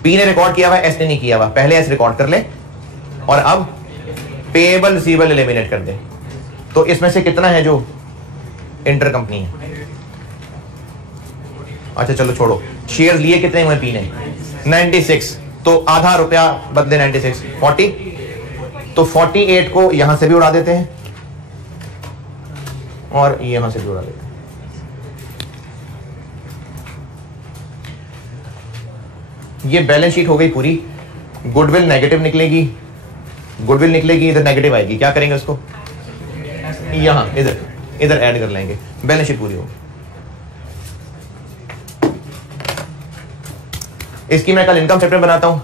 पी ने रिकॉर्ड किया हुआ, एस ने नहीं किया हुआ, पहले एस रिकॉर्ड कर ले और अब पेएबल रिसीवेबल एलिमिनेट कर दे। तो इसमें से कितना है जो इंटर कंपनी है? अच्छा चलो छोड़ो, शेयर लिए कितने हुए पी ने? 96, तो आधा रुपया बदले 96 40, तो 48 को यहां से भी उड़ा देते हैं और यहां से भी उड़ा देते हैं। ये बैलेंस शीट हो गई पूरी। गुडविल नेगेटिव निकलेगी, गुडविल निकलेगी, इधर नेगेटिव आएगी, क्या करेंगे उसको? यहां इधर इधर ऐड कर लेंगे, बैलेंस शीट पूरी होगी। इसकी मैं कल इनकम स्टेटमेंट बनाता हूं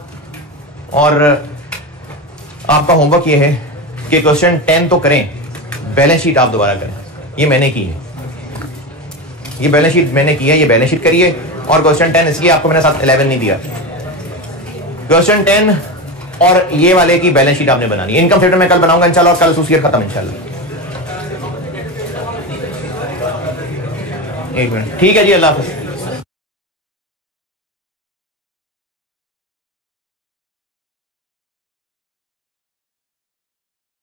और आपका होमवर्क ये है कि क्वेश्चन 10 तो करें, बैलेंस शीट आप दोबारा करें। ये मैंने की है, ये बैलेंस शीट मैंने की है, ये बैलेंस शीट करिए। और क्वेश्चन 10 इसलिए आपको मैंने साथ 11 नहीं दिया, क्वेश्चन 10 और ये वाले की बैलेंस शीट आपने बनानी है। इनकम स्टेटमेंट मैं कल बनाऊंगा इंशाल्लाह और कल सूसियर खत्म इंशाल्लाह। एक मिनट, ठीक है जी, अल्लाह हाफिज़।